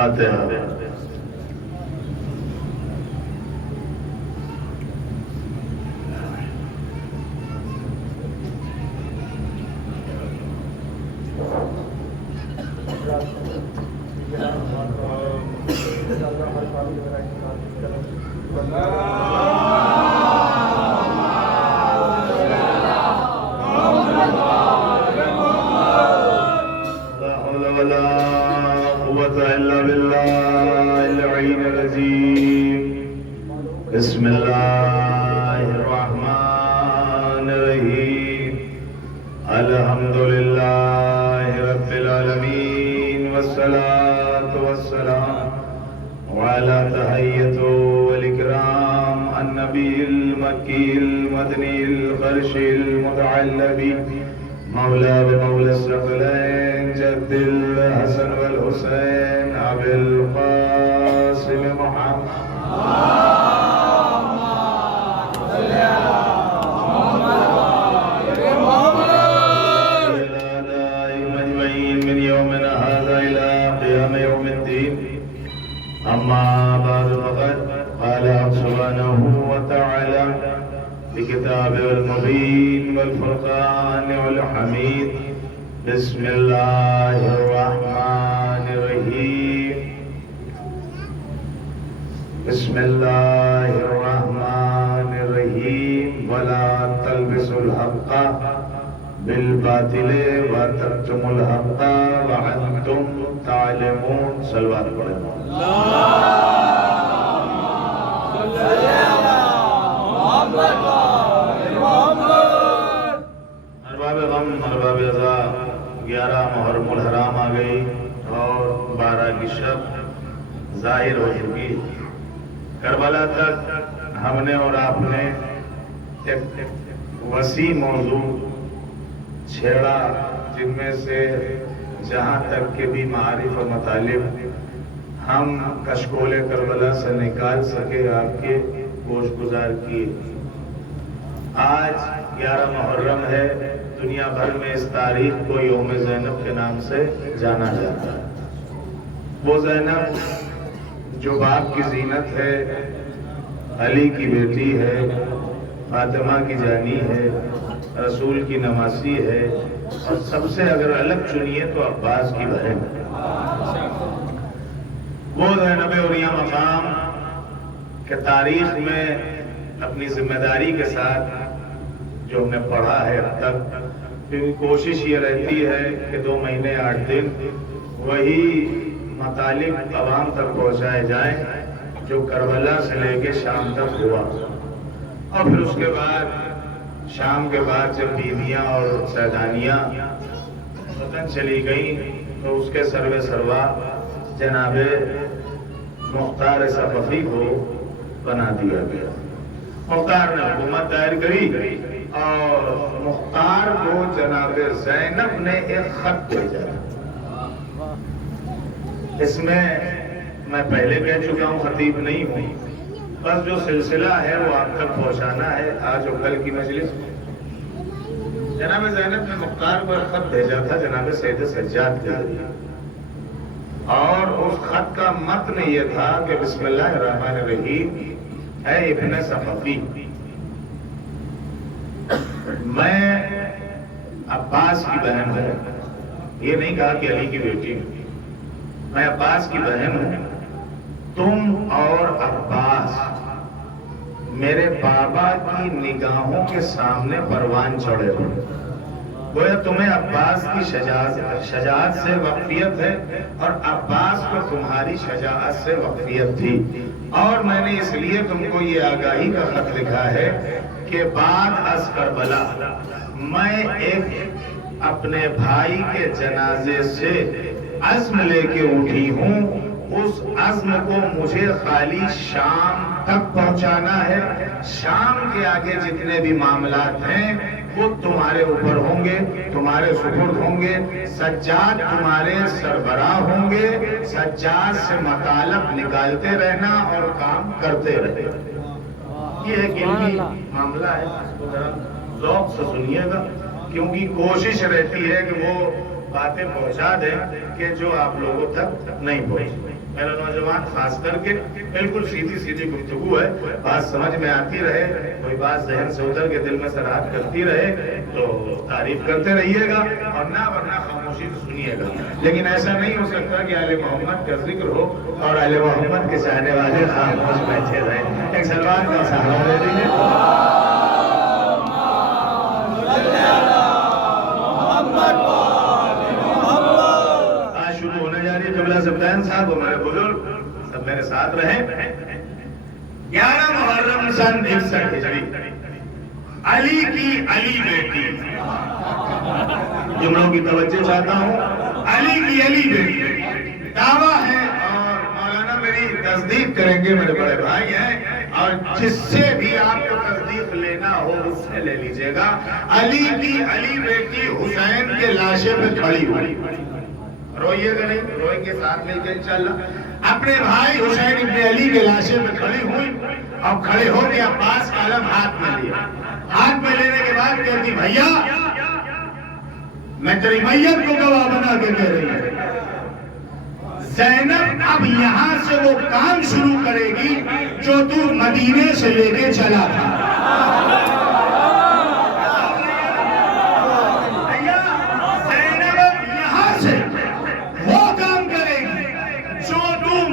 فاتحہ۔ بسم اللہ الرحمن الرحیم الحمدللہ رب العالمین والصلاة والسلام وعلى تحیۃ والاکرام النبی المکی المدنی القرشی المتعلبی مولا بمولا الثقلین جد الحسن والحسین ابی القاسم محمد أما بعد فقد قال سبحانه وتعالى في كتابه المبين والفرقان والحميد بسم الله الرحمن الرحيم بسم الله الرحمن الرحيم ولا تلبسوا الحق بالباطل وتكتموا الحق وأنتم تعلمون صلوات پڑھیں ارباب غم ارباب عزا 11 محرم الحرام آ گئی اور 12 کی شب ظاہر ہو چکی۔ کربلا تک ہم نے اور آپ نے ایک وسیع موضوع چھیڑا، جن میں سے جہاں تک کہ بھی معارف و مطالب ہم کشکول کربلا سے نکال سکے آپ کے گوش گزار کیے۔ آج 11 محرم ہے، دنیا بھر میں اس تاریخ کو یوم زینب کے نام سے جانا جاتا ہے۔ وہ زینب جو باپ کی زینت ہے، علی کی بیٹی ہے، فاطمہ کی جانی ہے، رسول کی نواسی ہے، اور سب سے اگر الگ چنیے تو عباس کی بہن ہے۔ وہ زینب عریہ مقام کہ تاریخ میں اپنی ذمہ داری کے ساتھ جو ہم نے پڑھا ہے اب تک، کیونکہ کوشش یہ رہتی ہے کہ 2 مہینے 8 دن وہی مطالب عوام تک پہنچائے جائیں جو کربلا سے لے کے شام تک ہوا، اور پھر اس کے بعد شام کے بعد جب بیویاں اور سیدانیاں وطن چلی گئیں تو اس کے سروے سروا جناب مختار ثقفی کو بنا دیا گیا۔ مختار نے حکومت دائر کری اور مختار کو جناب زینب نے ایک خط بھیجا۔ اس میں میں پہلے کہہ چکا ہوں، خطیب نہیں ہوں، بس جو سلسلہ ہے وہ آپ تک پہنچانا ہے آج اور کل کی مجلس میں۔ جناب زینب نے مختار کو ایک خط بھیجا تھا جناب سید سجاد کے ذریعے، اور اس خط کا متن یہ تھا کہ بسم اللہ الرحمن الرحیم، اے ابن ثقفی، میں عباس کی بہن ہوں۔ یہ نہیں کہا کہ علی کی بیٹی ہوں، میں عباس کی بہن ہوں۔ تم اور عباس میرے بابا کی نگاہوں کے سامنے پروان چڑھے ہو، گویا تمہیں عباس کی شجاعت سے وقفیت ہے اور عباس کو تمہاری شجاعت سے وقفیت تھی، اور میں نے اس لیے تم کو یہ آگاہی کا خط لکھا ہے کہ بعد از کربلا میں ایک اپنے بھائی کے جنازے سے عزم لے کے اٹھی ہوں، اس عزم کو مجھے خالی شام تک پہنچانا ہے۔ شام کے آگے جتنے بھی معاملات ہیں وہ تمہارے اوپر ہوں گے، تمہارے سپرد ہوں گے، سجاد تمہارے سربراہ ہوں گے، سجاد سے مطالب نکالتے رہنا اور کام کرتے رہنا۔ یہ ایک علمی معاملہ ہے، اس کو ذرا ذوق سے سنیے گا، کیونکہ کوشش رہتی ہے کہ وہ باتیں پہنچا دیں کہ جو آپ لوگوں تک نہیں پہنچی۔ میرا نوجوان خاص کر کے بالکل سیدھی سیدھی گفتگو ہے، بات سمجھ میں آتی رہے، کوئی بات ذہن سے اتر کے دل میں سرحد کرتی رہے تو تعریف کرتے رہیے گا، اور نہ ورنہ خاموشی سے سنیے گا۔ لیکن ایسا نہیں ہو سکتا کہ آل محمد کا ذکر ہو اور آل محمد کے چاہنے والے خاموش بیٹھے رہے۔ ایک سلمان کا سہارا دے دیجیے۔ سبتین صاحب ہمارے بزرگ سب میرے ساتھ رہے۔ 11 محرم سن 61 ہجری، علی کی علی بیٹی، جملوں کی توجہ چاہتا ہوں، علی کی علی بیٹی دعویٰ ہے، اور مولانا میری تصدیق کریں گے، میرے بڑے بھائی ہیں، اور جس سے بھی آپ کو تصدیق لینا ہو اس سے لے لیجئے گا۔ علی کی علی بیٹی حسین کے لاشے پہ کھڑی ہوئی، روئیے گا نہیں، روئیں کے ساتھ مل کے انشاءاللہ، اپنے بھائی حسین ابن علی کے لاشے پہ کھڑی ہوئی، اور کھڑے ہو کے عباس کا علم ہاتھ میں لیا۔ ہاتھ میں لینے کے بعد کہتی بھیا میں تیری میت کو گواہ بنا کے کہہ رہی ہوں، زینب اب یہاں سے وہ کام شروع کرے گی جو تو مدینے سے لے کے چلا تھا۔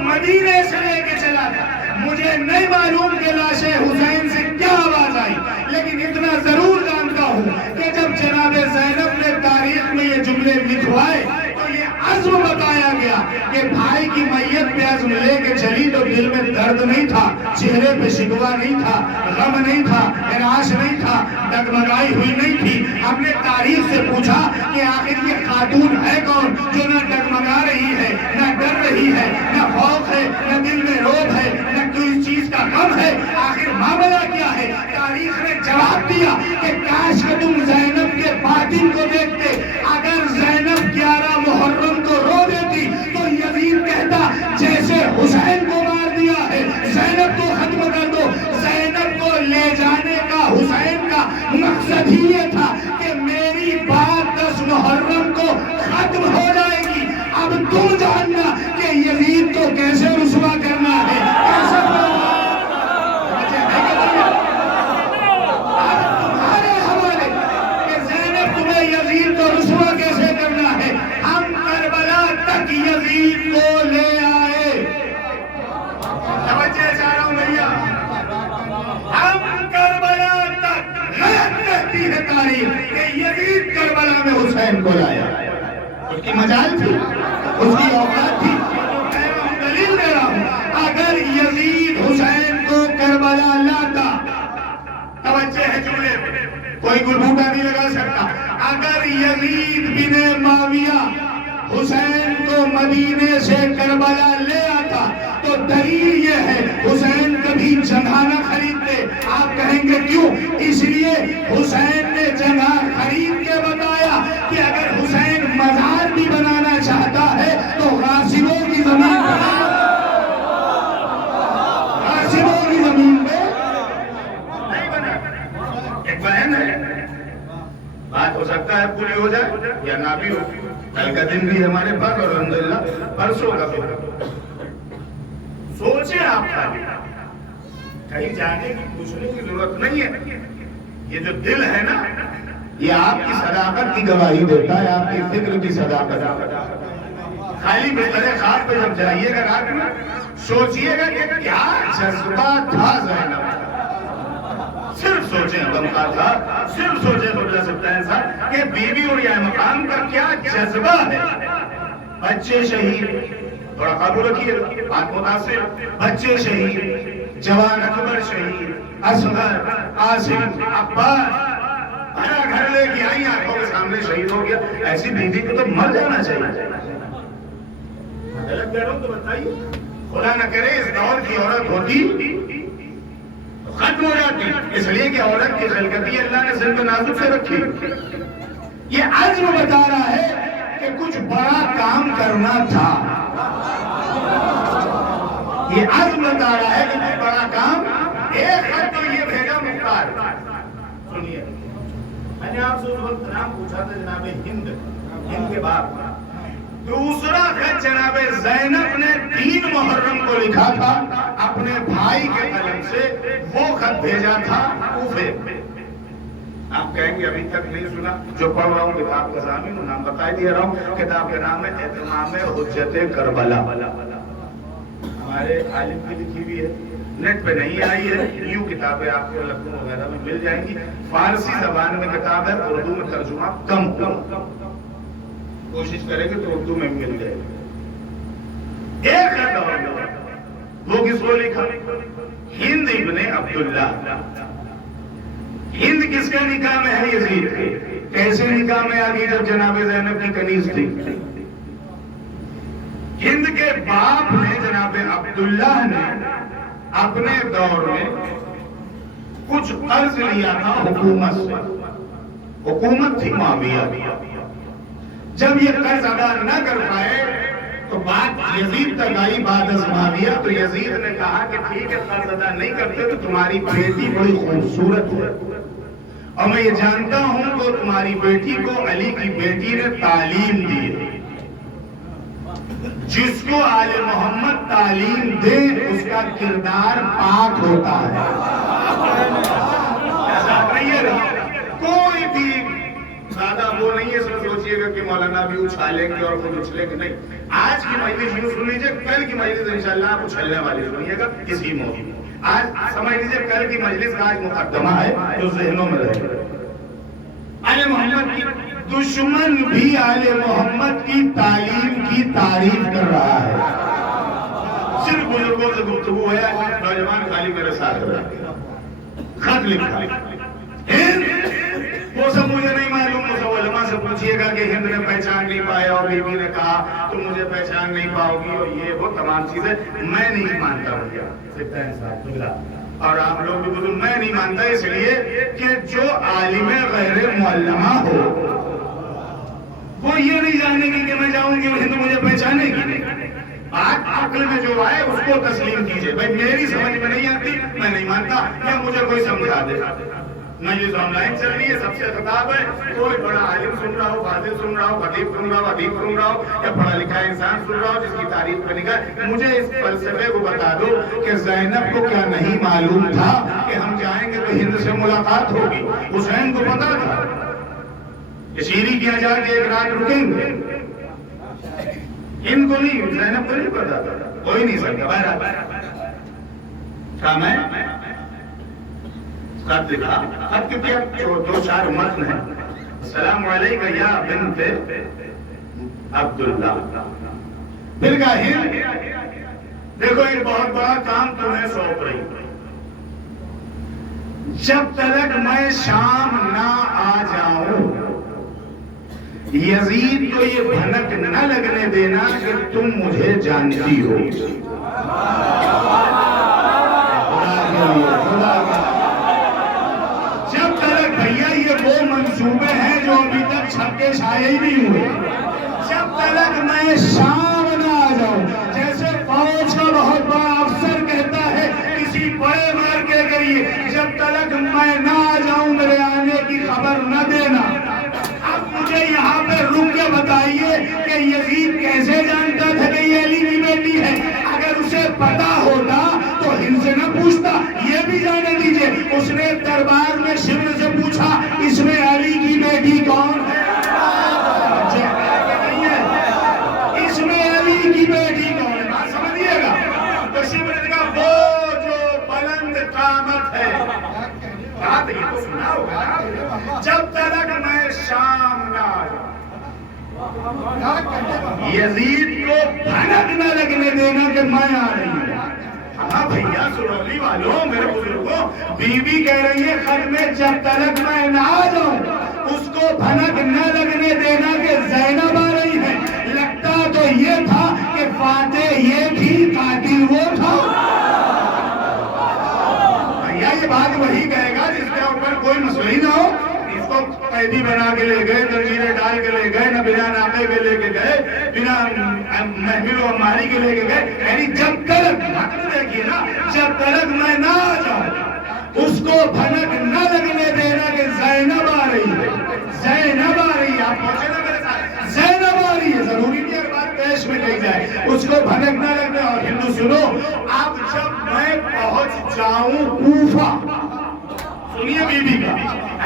مدینے سے لے کے چلا تھا۔ مجھے نہیں معلوم کہ لاش حسین سے کیا آواز آئی، لیکن اتنا ضرور جانتا ہوں کہ جب جناب زینب نے تاریخ میں یہ جملے لکھوائے تو یہ عزم بتایا گیا کہ بھائی کی میت پہ عزم لے کے چلی تو دل میں درد نہیں تھا، چہرے پہ شکوہ نہیں تھا، غم نہیں تھا، نراش نہیں تھا، ڈگمگائی ہوئی نہیں تھی۔ ہم نے تاریخ سے پوچھا کہ آخر یہ خاتون ہے کون جو نہ ڈگمگا رہی ہے، نہ ڈر رہی ہے، نہ خوف ہے، نہ دل میں روب ہے، نہ کوئی چیز کا غم ہے، آخر معاملہ کیا ہے؟ تاریخ نے جواب دیا کہ کاش کہ تم زینب کے باطن کو دیکھتے۔ اگر زینب 11 محرم کو رو دیتی تو یزید کہتا جیسے حسین کو مار دیا ہے زینب کو ختم کر دو۔ زینب کو لے جانے کا حسین کا مقصد ہی یہ تھا کہ میری بات 10 محرم کو ختم ہو جائے گی۔ اب تم جاننا کہ یزید کو کیسے رسوا کرنا ہے، کیسے اب تمہارے حوالے کہ زینب تمہیں یزید کو رسوا کیسے کرنا ہے۔ ہم کربلا تک یزید کو لے آئے۔ توجہ چاہ رہا ہوں بھیا، ہم کربلا تک، غلط کہتی ہے تاریخ کہ یزید کربلا میں حسین کو لایا۔ اس کی مجال تھی، اس کی اوقات تھی، دلیل دے رہا ہوں۔ اگر یزید حسین کو کربلا لاتا، توجہ ہے جملے پہ، کوئی گلبوٹا نہیں لگا سکتا، اگر یزید بن معاویہ حسین کو مدینے سے کربلا لے آتا تو دلیل یہ ہے حسین کبھی جگہ نہ خریدتے۔ آپ کہیں گے کیوں؟ اس لیے حسین نے جگہ خرید کے بتایا کہ اگر حسین مزار بھی بنانا چاہتا ہے تو غاصبوں کی زمین پہ، غاصبوں کی زمین پہ نہیں بنا۔ ایک بہن ہے، بات ہو سکتا ہے پوری ہو جائے یا نہ بھی ہو، کل کا دن بھی ہمارے پاس اور الحمدللہ پرسوں کا بھی۔ سوچیں آپ کہیں جانے کی پوچھنے کی ضرورت نہیں ہے، یہ جو دل ہے نا یہ آپ کی صداقت کی گواہی دیتا ہے، آپ کی فکر کی صداقت۔ خالی بستر خواب پہ جب جائیے گا رات میں سوچئے گا کہ کیا جذبہ تھا زینب، صرف سوچیں غمخوار صاحب، صرف سوچیں قبلہ سبتین صاحب کہ بیوی اور یہ مقام کا کیا جذبہ ہے۔ بچے شہید، تھوڑا قابو رکھیے، بات متاثر، بچے شہید، جوان اکبر شہید، اصغر، قاسم، عباس، بھرا گھر لے کے آئی آنکھوں کے سامنے شہید ہو گیا۔ ایسی بیوی کو تو مر جانا چاہیے۔ غلط کہہ رہا ہوں تو بتائیے، خدا نہ کرے اس دور کی عورت ہوتی تو ختم ہو جاتی، اس لیے کہ عورت کی خلقتی اللہ نے صرف نازک سے رکھی۔ یہ عزم بتا رہا ہے کہ کچھ بڑا کام کرنا تھا، یہ عزم بتا رہا ہے کہ کچھ بڑا کام۔ ایک خط تو یہ بھیجا مختار، سنیے، میں نے آپ سے اس وقت نام پوچھا تھا جناب ہند کے باپ کا، دوسرا خط جناب زینب نے 3 محرم کو لکھا تھا اپنے بھائی کے قلم سے، وہ خط بھیجا تھا کوفے۔ آپ کہیں گے ابھی تک نہیں سنا؟ جو پڑھ رہا ہوں کتاب کا ضامن نام بتا دے رہا ہوں، کتاب کا نام ہے اتمام حجت کربلا، ہمارے عالم کی لکھی ہوئی ہے، نیٹ پہ نہیں آئی ہے، یوں کتابیں آپ کو لکھنؤ وغیرہ میں مل جائیں گی، فارسی زبان میں کتاب ہے، اردو میں ترجمہ کم کوشش کریں گے تو اردو میں مل جائے گی۔ ایک خط اور وہ کس کو لکھا؟ ہند ابن عبداللہ۔ ہند کس کا نکاح میں ہے؟ یزید کے۔ کیسے نکاح میں آ گئی جب جناب زینب کی کنیز تھی؟ ہند کے باپ نے جناب عبداللہ نے اپنے دور میں کچھ قرض لیا تھا حکومت سے، حکومت تھی معاویہ، جب یہ قرض ادا نہ کر پائے تو بات یزید تک آئی بعد از معاویہ، تو یزید نے کہا کہ ٹھیک ہے قرض ادا نہیں کرتے تو تمہاری بیٹی بڑی خوبصورت ہے اور میں یہ جانتا ہوں کہ تمہاری بیٹی کو علی کی بیٹی نے تعلیم دی ہے، جس کو آل محمد تعلیم دے اس کا کردار پاک ہوتا ہے۔ ایسا نہیں ہے، کوئی بھی زیادہ وہ نہیں ہے سوچئے گا کہ مولانا بھی اچھالیں گے اور خود اچھلیں گے، نہیں۔ آج کی مجلس یوں سن لیجئے، کل کی مجلس انشاءاللہ آپ اچھلنے والی سنیے گا اسی موضوع میں۔ آج سمجھ لیجئے کل کی مجلس کا آج مقدمہ ہے جو ذہنوں میں رہے گا۔ آل محمد کی دشمن بھی آل محمد کی تعلیم کی تعریف کر رہا ہے، صرف بزرگوں سے گفتگو ہے، نوجوان خالی میرے ساتھ رہا، خط لکھا۔ وہ سب مجھے نہیں معلوم، مجھے علماء سے پوچھئے گا کہ ہند نے پہچان نہیں پایا اور بیوی نے کہا تم مجھے پہچان نہیں پاؤ گی اور یہ وہ تمام چیزیں میں نہیں مانتا ہوں، اور آپ لوگ بھی بزرگ میں نہیں مانتا، اس لیے کہ جو عالم غیر معلمہ ہو وہ یہ نہیں جانے گی کہ میں جاؤں گی ہند مجھے پہچانے گی، بات عقل میں جو آئے اس کو تسلیم کیجئے۔ بھائی میری سمجھ میں نہیں آتی میں نہیں مانتا، یا مجھے کوئی سمجھا دے۔ مجلس آن لائن چل رہی ہے، سب سے خطاب ہے، کوئی بڑا عالم سن رہا ہو، فاضل سن رہا ہو، خطیب سن رہا ہو، ادیب سن رہا ہو، یا پڑھا لکھا انسان سن رہا ہو جس کی تعریف پہ نگاہ، مجھے اس فلسفے کو بتا دو کہ زینب کو کیا نہیں معلوم تھا کہ ہم جائیں گے تو ہند سے ملاقات ہوگی؟ حسین کو پتا تھا کہ شیری کیا جا کے ایک رات رکیں گے، ہند کو نہیں، زینب کو نہیں پتا تھا، کوئی نہیں سکتا۔ بہرحال کام ہے خط لکھا، خط کیونکہ 2-4 متن ہیں۔ السلام علیکہ یا بنت عبداللہ۔ پھر کہا ہند دیکھو ایک بہت بڑا کام تمہیں سونپ رہی ہوں، جب تک میں شام نہ آ جاؤں یزید کو یہ بھنک نہ لگنے دینا کہ تم مجھے جانتی ہو۔ جب تک بھیا یہ وہ منصوبے ہیں جو ابھی تک چھپے چھائے ہی نہیں ہوئے، جب تک میں شام نہ آ جاؤں، جیسے فوج کا بہت بڑا افسر کہتا ہے کسی بڑے مارکے کے لیے جب تک میں نہ آ جاؤں میرے آنے کی خبر نہ دینا۔ اب مجھے یہاں پہ رک کے بتائیے کہ یزید کیسے جانتا تھا کہ یہ علی کی بیٹی ہے؟ اگر اسے پتا ہوتا تو ہند سے نہ پوچھتا، یہ بھی جانے دیجئے اس نے دربار میں شمر سے پوچھا اس میں علی کی بیٹی کون ہے؟ اس میں علی کی بیٹی کون ہے؟ بات سمجھیے گا، تو شمر نے کہا وہ جو بلند قامت ہے، بات یہ تو سنا ہوگا، جب تک میں شام نہ آ جاؤں یزید کو بھنک نہ لگنے دینا کہ میں آ رہی ہوں۔ ہاں بھیا سرولی والوں میرے بزرگوں، بیوی کہہ رہی ہے خط میں جب تک میں نہ آ جاؤں اس کو بھنک نہ لگنے دینا کہ زینب آ رہی ہے۔ لگتا تو یہ تھا کہ فاتح یہ تھی قاتل وہ تھا۔ بھیا یہ بات وہی کہے گا جس کے اوپر کوئی مسئلہ ہی نہ ہو، اس کو قیدی بنا کے لے گئے، زنجیریں ڈال کے لے گئے، نہ بنا نامے کے لے کے گئے، بنا محمل و ماری کے لے کے گئے، یعنی جب تک دیکھیے نا، جب تک میں نہ آ جاؤں اس کو بھنک نہ لگنے دینا کہ زینب آ رہی ہے، زینب آ رہی ہے۔ آپ پہنچے نا میرے ساتھ، زینب آ رہی ہے، ضروری نہیں ہے اس کو بھنکنا لگتا ہے. اور ہندو سنو، اب جب میں پہنچ جاؤں کوفہ، سنیے بی بی کا،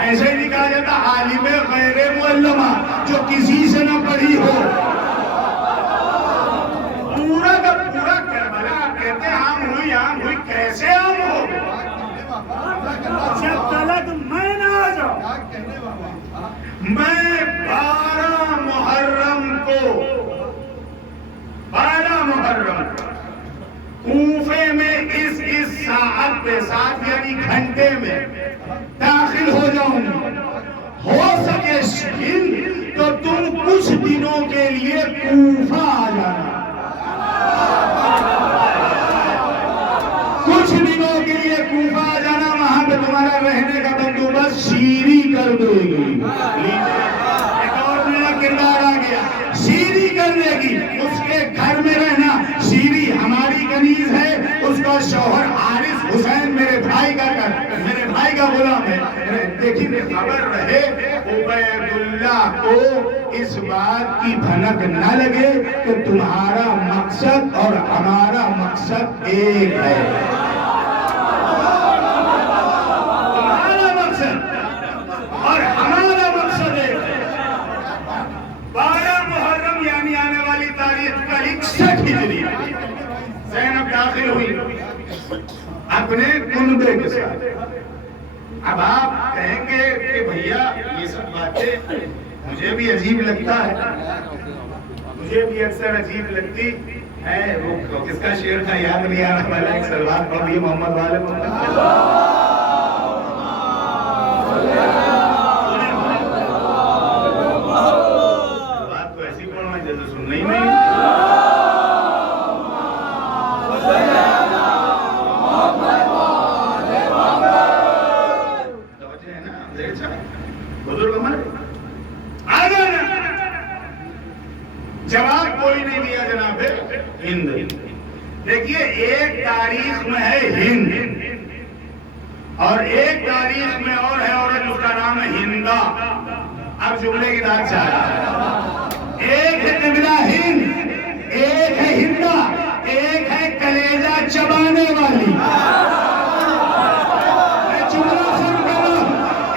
ایسے ہی نہیں کہا جاتا عالم غیر معلمہ جو کسی سے نہ پڑھی ہو، پورا کا پورا کربلا کہتے عام ہوئی کیسے عام ہو جب تلک میں نہ آ جاؤں. میں 12 محرم کو کوفے میں اس ساعت پہ ساتھ یعنی گھنٹے میں داخل ہو جاؤں. ہو سکے ہند تو تم کچھ دنوں کے لیے کوفہ آ جانا، کچھ دنوں کے لیے کوفہ آ جانا. وہاں پہ تمہارا رہنے کا بندوبست شیری کر دے گی. ایک اور نیا کردار آ گیا، شیری کر دے گی. اس کے گھر میں رہنا. شیری ہماری کنیز ہے، اس کا شوہر حارث حسین میرے بھائی کا غلام ہے. لیکن خبر رہے عبید اللہ کو اس بات کی بھنک نہ لگے کہ تمہارا مقصد اور ہمارا مقصد ایک ہے. تمہارا مقصد اور ہمارا مقصد ایک ہے. 12 محرم یعنی آنے والی تاریخ کا 61 ہجری زینب داخل ہوئی اپنے کنبے کے ساتھ. اب آپ کہیں گے کہ بھیا یہ سب باتیں مجھے بھی عجیب لگتا ہے، مجھے بھی اکثر عجیب لگتی ہے. وہ کس کا شعر تھا یاد نہیں آ رہا، ایک سلوات پڑھیے محمد والے بات تو ایسی پڑھنا جیسے سننا ہی نہیں. جواب کوئی نہیں دیا جناب ہند. دیکھیے ایک تاریخ میں ہے ہند اور ایک تاریخ میں اور ہے عورت اس کا نام ہے ہندا. اب جملے کی داد چاہ رہا ہے. ایک ہے قبلہ ہند، ایک ہے ہندا، ایک ہے کلیجہ چبانے والی. جملہ سن کرو،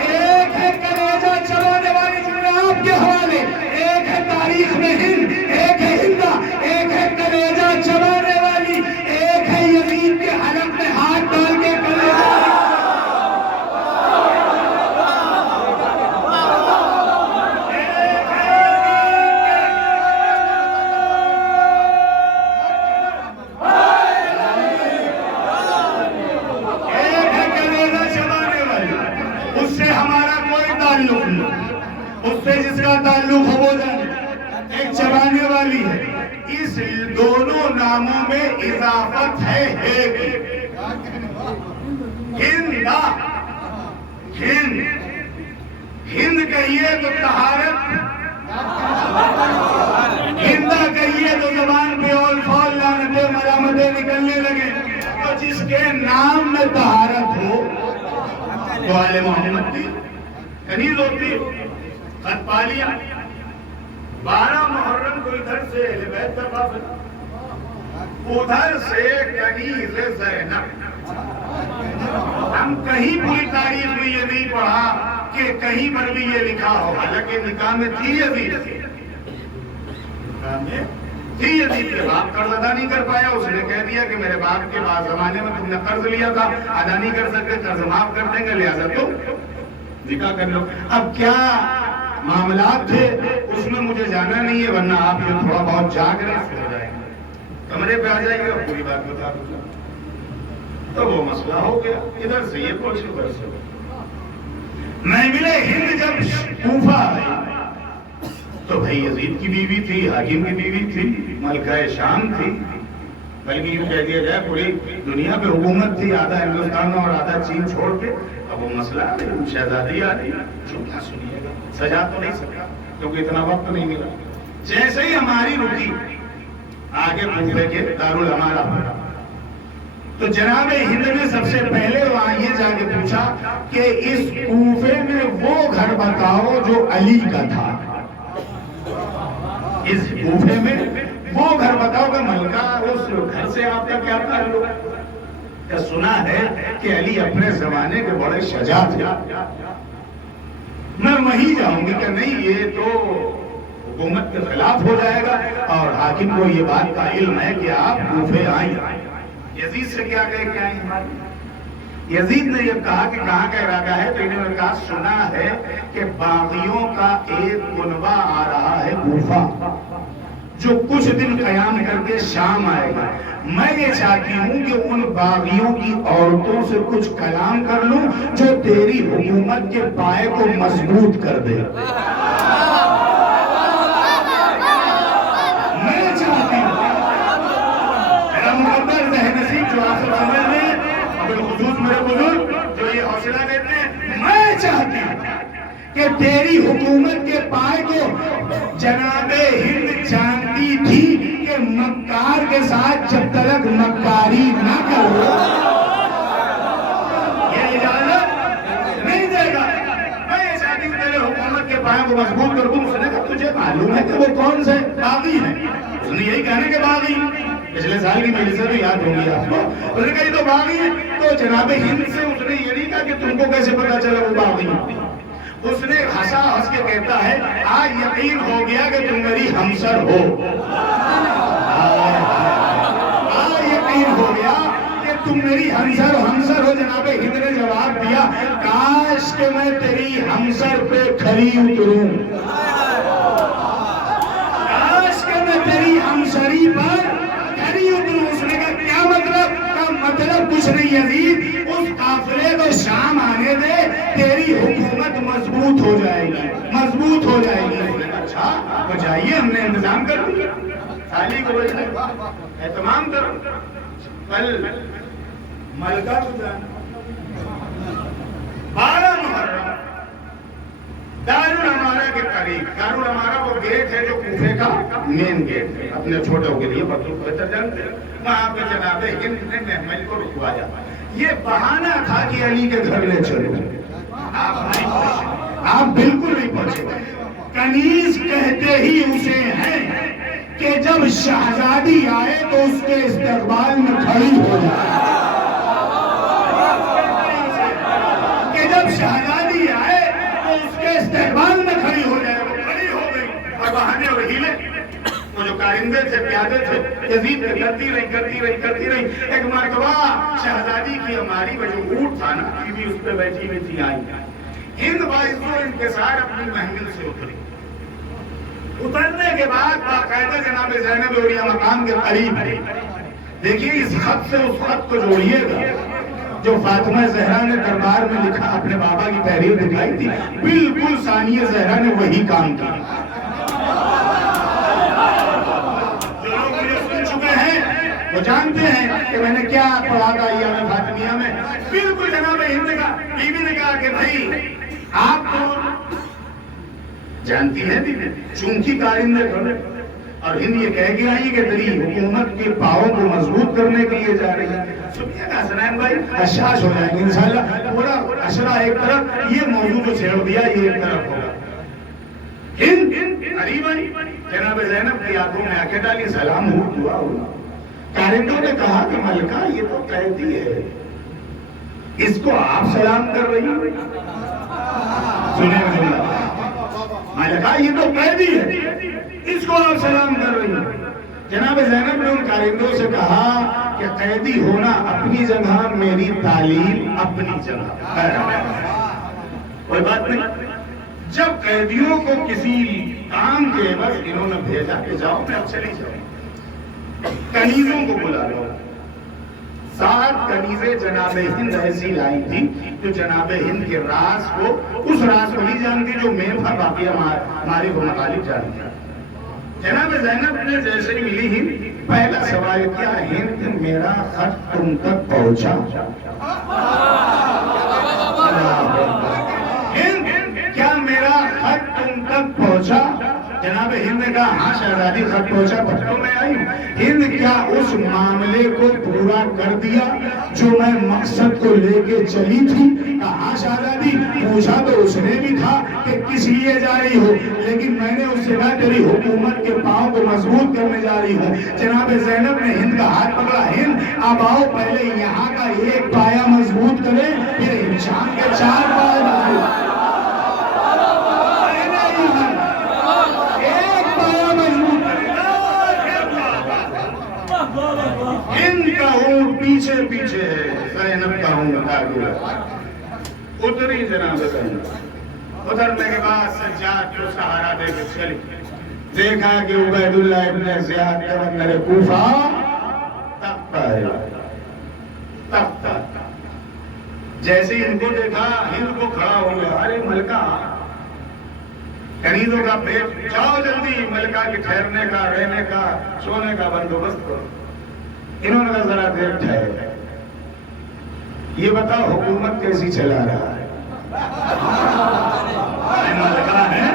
ایک ہے کلیجہ چبانے والی. جملہ آپ کے حوالے. ایک ہے تاریخ میں ہند، ایک ہے ہندا، ایک ہے کلیجہ چبانے والی، ایک ہے یزید کے حلق میں ہاتھ ڈال کے کلیجہ. اس سے جس کا تعلق ہو جائے ایک چبانے والی ہے. اس دونوں ناموں میں اضافت ہے ہندا. ہند کہیے تو طہارت، ہندا کہیے تو زبان پہ اول فول لعنتیں ملامتیں نکلنے لگے. تو جس کے نام میں طہارت ہو تو آل محمد کی کنیز ہوتی. خط پا لیا. 12 محرم کو ادھر سے اہل بیت کا قافلہ، ادھر سے کنیز زینب. ہم کہیں پوری تاریخ میں یہ نہیں پڑھا کہ کہیں پر بھی یہ لکھا ہو. حالانکہ نکاح میں تھی یزید، یزید کے باپ قرض ادا نہیں کر پایا. اس نے کہہ دیا کہ میرے باپ کے بعد زمانے میں تم نے قرض لیا تھا، ادا نہیں کر سکتے، قرض معاف کر دیں گے، لہٰذا تو نکاح کر لو. اب کیا معاملات تھے اس میں مجھے جانا نہیں ہے، ورنہ آپ یہ تھوڑا بہت جاگ رہے ہو جائیں گے، کمرے پہ آ جائیں گے اور پوری بات بتا دوں. تو وہ مسئلہ ہو گیا. ادھر سے یہ پوچھ ادھر سے محمل ہند جب کوفہ آئی تو بھائی یزید کی بیوی تھی، حاکم کی بیوی تھی، ملکہ شام تھی، بلکہ یوں کہہ دیا جائے پوری دنیا پہ حکومت تھی، آدھا ہندوستان میں اور آدھا چین چھوڑ کے. اب وہ مسئلہ شہزادی آ رہی، جھوٹا سنیے گا، سجا تو نہیں سکتا کیونکہ اتنا وقت نہیں ملا. جیسے ہی ہماری رکی آگے کوفے کے دارالامارہ پڑا تو جناب ہند نے سب سے پہلے وہاں یہ جا کے پوچھا کہ اس کوفے میں وہ گھر بتاؤ جو علی کا تھا. اس کوفے میں وہ گھر بتاؤ کہ ملکہ اس گھر سے آپ کا کیا تعلق؟ کیا سنا ہے کہ علی اپنے زمانے کے بڑے شجاع تھے، میں وہیں جاؤں گی کہ نہیں یہ تو حکومت کے خلاف ہو جائے گا، اور حاکم کو یہ بات کا علم ہے کہ آپ کوفے آئیں۔ یزید سے کیا کہے کہ آئیں؟ یزید نے یہ کہا کہ کہاں کا ارادہ ہے؟ تو انہوں نے کہا سنا ہے کہ باغیوں کا ایک کنبہ آ رہا ہے کوفہ، جو کچھ دن قیام کر کے شام آئے گا، میں یہ چاہتی ہوں کہ ان باغیوں کی عورتوں سے کچھ کلام کر لوں جو تیری حکومت کے پائے کو مضبوط کر دے۔ میں چاہتی ہوں میرا مقدر ذہن نصیب جو آپ سب سمجھ لیں، بالخصوص میرے بزرگ جو یہ حوصلہ دیتے ہیں، میں چاہتی ہوں کہ تیری حکومت کے پائے کو جناب ہند جانتی تھی کہ مکار کے ساتھ جب تک مکاری نہ کرو یہ اجازت نہیں دے گا۔ میں یہ چاہتی ہوں تیرے حکومت کے پائے کو مضبوط کر دوں۔ اس نے کہا تجھے معلوم ہے کہ وہ کون سے باغی ہیں؟ اس نے یہی کہا کہ باغی، پچھلے سال کی مجلس سے تو یاد ہوگی آپ کو، اس نے کہا یہ تو باغی ہیں۔ تو جناب ہند سے اس نے یہ نہیں کہا کہ تم کو کیسے پتا چلا وہ باغی ہیں؟ اس نے ہنسا ہنس کے کہتا ہے آج یقین ہو گیا کہ تم میری ہمسر ہو، آج یقین ہو گیا کہ تم میری ہمسر ہو۔ جناب ہند نے جواب دیا کاش کہ میں تیری ہمسر پہ کھری اتروں، کاش کہ میں تیری ہمسری پر کھری اتروں۔ اس نے کہا کیا مطلب؟ مطلب کچھ نہیں یزید، اس قافلے کو شام آنے دے، تیری حکومت مضبوط ہو جائے گی، مضبوط ہو جائے گی۔ اچھا تو جائیے، ہم نے انتظام کر دیا، سالی کو بولے اہتمام کرو، کل ملکہ کو جانا 12 محرم دارالامارہ کے قریب، دارالامارہ وہ گیٹ ہے جو کوفے کا مین گیٹ ہے، اپنے چھوٹوں کے لیے بطور بہتر جانتے ہیں، وہاں پہ جناب ہند نے محمل کو رکوایا۔ یہ بہانہ تھا کہ علی کے گھر لے چلو، آپ نہیں پہنچے، آپ بالکل نہیں پہنچے۔ کنیز کہتے ہی اسے ہیں کہ جب شہزادی آئے تو اس کے استقبال میں کھڑی ہو جائے، کہ جب شہزادی آئے تو اس کے استقبال میں کھڑی ہو جائے۔ وہ کھڑی ہو گئی اور بہانے اور ہیلے، وہ جو کارندے تھے پیادے تھے، یزید نے کرتی رہی۔ ایک مرتبہ شہزادی کی ہماری وہ جو اونٹ تھا نا، بیوی اس پہ بیٹھی ہوئی تھی، آئی ہند باعث انکسار اپنی محمل سے اتری۔ اترنے کے بعد باقاعدہ جناب زینب عوریہ مقام کے قریب، دیکھیے اس خط سے اس خط کو جوڑیے گا جو فاطمہ زہرا نے دربار میں لکھا، اپنے بابا کی تحریر دکھائی تھی، بالکل ثانیہ زہرا نے وہی کام کیا۔ جو لوگ مجھے سن چکے ہیں وہ جانتے ہیں کہ میں نے کیا پڑھا تھا ایام فاطمیہ میں۔ بالکل جناب ہند کا بیوی نے کہا کہ بھائی آپ تو جانتی ہیں چونکی کارندے کھڑے، اور ہند یہ کہہ کے آئی کہ تیری حکومت کے پاؤں کو مضبوط کرنے کے لیے جا رہی ہے۔ سنیے گا حسنین بھائی، حشاش ہو جائیں گے انشاءاللہ، پورا اشرا ایک طرف، یہ موضوع جو چھیڑ دیا یہ ایک طرف ہوگا۔ ہند قریب آئی، جناب زینب کی آنکھوں میں آنکھیں ڈالی، سلام ہو، دعا ہو۔ کارندوں نے کہا کہ ملکہ یہ تو قیدی ہے، اس کو آپ سلام کر رہی ہیں؟ سنیں گے ملکہ یہ تو قیدی ہے، اس کو آپ سلام کر رہی ہیں؟ جناب زینب نے ان کارندوں سے کہا کہ قیدی ہونا اپنی جگہ، میری تعلیم اپنی جگہ، کوئی بات نہیں۔ جب قیدیوں کو کسی کام کے عوض انہوں نے بھیجا کہ جاؤ میں اب چلی جاؤں، کنیزوں کو بلا لو، 7 کنیزیں جناب ہند ایسی لائی تھی جو جناب ہند کے راز کو، اس راز کو نہیں جانتی جو میں تھا، باقی ہماری وہ مطالب جانتی۔ جناب زینب نے جیسے ہی ملی ہند، پہلا سوال کیا، ہند میرا خط تم تک پہنچا؟ ہند کیا میرا خط تم تک پہنچا؟ جناب ہند نے کہا ہاں شہزادی خط پہنچا، پتھروں میں آئی ہوں۔ ہند کیا اس معاملے کو پورا کر دیا جو میں مقصد کو لے کے چلی تھی؟ کہا ہاں شہزادی پوچھا تو اس نے بھی کہا کہ کس لیے جا رہی ہو، لیکن میں نے اس سے کہا تیری حکومت کے پاؤں کو مضبوط کرنے جا رہی ہوں۔ جناب زینب نے ہند کا ہاتھ پکڑا، ہند اب آؤ پہلے یہاں کا ایک پایا مضبوط کریں، پھر شام کے 4 پائے مضبوط، ایک پایا مضبوط کریں۔ ہند کا اونٹ پیچھے پیچھے ہے، زینب کا اونٹ آگے۔ اتری جناب زینب، اترنے کے بعد سجاد کو سہارا دے کے چلی، دیکھا کہ عبید اللہ ابن زیاد گورنر کوفہ تخت ہے، تخت۔ جیسے ان کو دیکھا ہند کو کھڑا ہو گیا، ارے ملکہ کنیزوں کا پیٹ، جاؤ جلدی ملکہ کے ٹھہرنے کا، رہنے کا، سونے کا بندوبست کرو۔ انہوں نے ذرا دیر ٹھہرے، یہ بتاؤ حکومت کیسی چلا رہا ہے؟ ملکہ ہے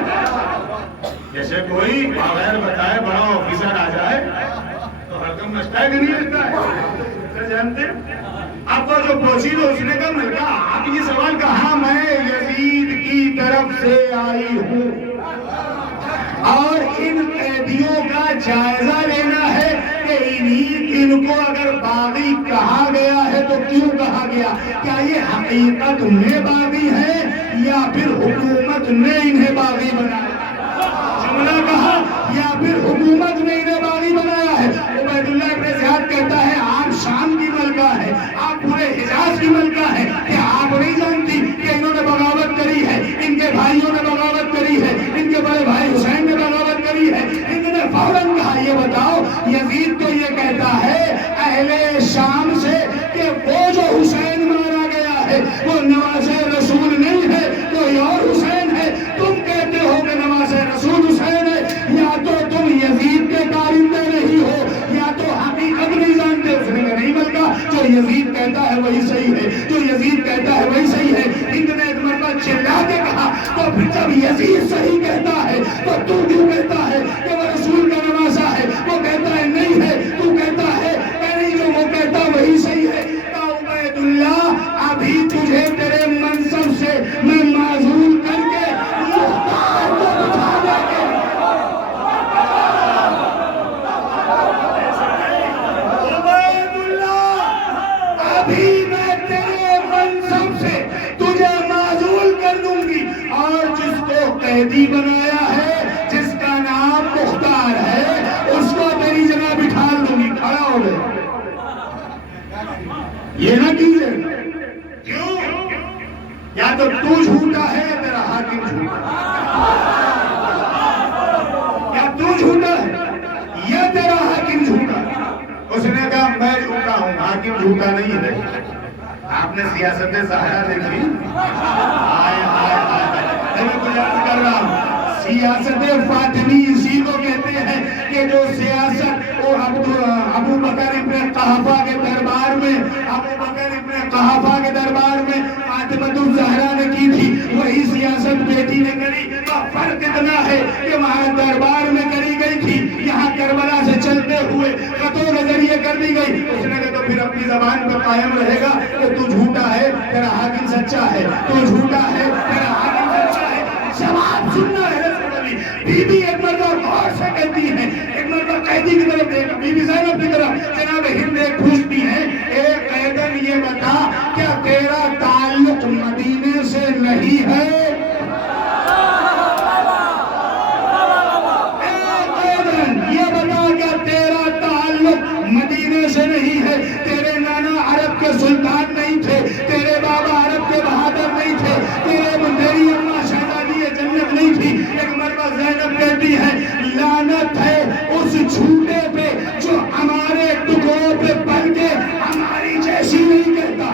جیسے کوئی بغیر بتائے بڑا آفیسر آ جائے تو حکم مچتا ہے کہ نہیں مچتا ہے؟ جانتے اب وہ جو پہنچی تو اس نے کہا ملکہ آپ یہ سوال کہا، میں یزید کی طرف سے آئی ہوں اور ان قیدیوں کا جائزہ لینا ہے کہ ان کو اگر باغی کہا گیا ہے تو کیوں کہا گیا، کیا یہ حقیقت میں باغی ہے یا پھر حکومت نے انہیں باغی بنایا، جملہ کہا یا پھر حکومت نے انہیں باغی بنایا ہے۔ عبید اللہ ابن زیاد کہتا ہے آپ شام کی ملکہ ہے، آپ پورے حجاز کی ملکہ ہے، کیا آپ نہیں جانتی کہ انہوں نے بغاوت کری ہے، ان کے بھائیوں نے بغاوت کری ہے، ان کے بڑے بھائی حسین نے بغاوت کری ہے۔ انہوں نے فوراً کہا یہ بتاؤ یزید تو یہ کہتا ہے اہل شام سے کہ وہ جو حسین مارا گیا ہے وہ نواز رسول نہیں ہے، کوئی اور حسین ہے، تم کہتے ہو کہ نواز رسول حسین ہے، یا تو تم یزید کے کارندے نہیں ہو یا تو حقیقت نہیں جانتے۔ اس نے کہا نہیں ملکہ جو یزید کہتا ہے وہی صحیح ہے، جو یزید کہتا ہے وہی صحیح ہے۔ ہند نے ایک مرتبہ چلا کے کہا تو پھر جب یزید صحیح کہتا ہے تو کیوں کہتا ہے کہ وہ رسول کا نواسا ہے، وہ کہتا ہے نہیں ہے، تو کہتا ہے کہ نہیں جو وہ کہتا وہی صحیح ہے۔ کہا عبید اللہ ابھی تجھے تیرے منصب سے میں معزول کر کے مختار کو بٹھا دیں گے۔ عبید اللہ ابھی میں تیرے منصب سے تجھے معزول کر دوں گی اور جس کو قیدی بنایا ہے، جس کا نام مختار ہے، اس کو تیری جگہ بٹھا دوں گی۔ کھڑا ہو گئے، یہ نہ کیجئے، کیوں؟ یا تو جھوٹا ہے یا تیرا حاکم جھوٹا ہے، یا تو جھوٹا ہے یا تیرا حاکم جھوٹا ہے۔ اس نے کہا میں جھوٹا ہوں، حاکم جھوٹا نہیں ہے۔ آپ نے سیاست زہرا دیکھی؟ آئے آئے آئے میں کچھ عرض کر رہا ہوں، سیاست فاطمی اسی کو کہتے ہیں کہ جو سیاست وہ ابو بکر ابن قحافہ کے دربار میں، ابو بکر ابن قحافہ کے دربار میں فاطمۃ الزہرا نے کی تھی، وہی سیاست بیٹی نے کری۔ فرق اتنا ہے کہ وہاں دربار میں کری گئی تھی، یہاں کربلا سے چلتے ہوئے خطوں کے ذریعے کر دی گئی۔ اس نے کہا تو پھر اپنی زبان پہ قائم رہے گا کہ تو جھوٹا ہے تیرا حاکم سچا ہے، تو جھوٹا ہے تیرا حاکم سچا ہے۔ جواب سننا ہے بی بی ایک مرتبہ غور سے کہتی ہے، ایک مرتبہ قیدی کی طرف دیکھا، بی بی زینب کی طرف، جناب ہند ایک پوچھتی ہے اے قیدن یہ بتا کیا تیرا تعلق مدینے سے نہیں ہے؟ اے قیدن یہ بتا کیا تیرا تعلق مدینے سے نہیں ہے؟ تیرے نانا عرب کے سلطان نہیں تھے، تیرے بابا عرب کے بہادر نہیں تھے، تیری اماں شہزادی جنت نہیں تھی۔ ایک مرتبہ زینب کہتی ہے لعنت ہے اس جھوٹے پہ جو ہمارے ٹکڑوں پہ پل کے ہماری جیسی نہیں کہتا،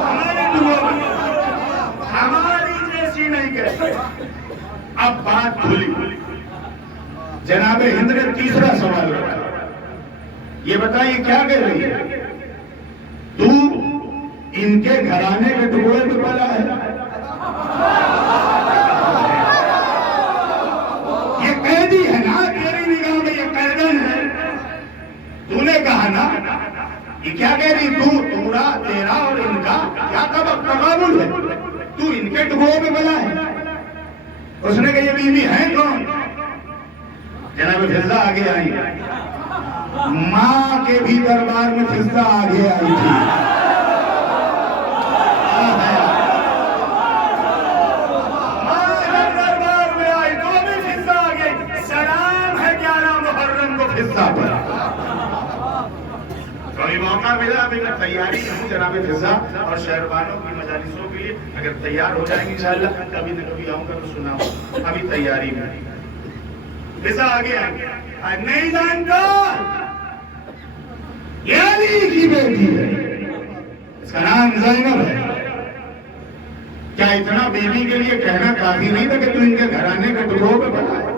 ہمارے ٹکڑوں پہ ہماری جیسی نہیں کہتا۔ اب بات کھلی، جناب ہند نے تیسرا سوال رکھا، یہ بتائیے کیا کہہ رہی ہے؟ تو ان کے گھرانے کے ٹکڑے پہ پلا ہے، یہ قیدی ہے نا تیری نگاہ میں، یہ قیدن ہے۔ تو نے کہا نا یہ کیا کہہ رہی، تو تیرا اور ان کا کیا تقابل ہے؟ ٹکڑوں میں بلا ہے. اس نے کہا یہ بیوی ہے کون؟ جناب فضہ آگے آئی. ماں کے بھی دربار میں فضہ آگے آئی تھی. ماں جب دربار میں آئی تو بھی فضہ آگے. سلام ہے 11 محرم کو فضہ پر. کوئی موقع ملا ابھی میں تیاری ہوں جناب فضہ اور شہربانوں کی مجالسوں کے لیے. اگر تیار ہو جائیں گے انشاءاللہ کبھی نہ کبھی آؤں گا تو سناؤں. ابھی تیاری میں فضہ آگے آئی. نہیں جانتا یہ علی کی بیٹی ہے, اس کا نام زینب ہے. کیا اتنا بیوی کے لیے کہنا کافی نہیں تھا کہ تو ان کے گھرانے کے ٹکڑوں پہ بنا ہے؟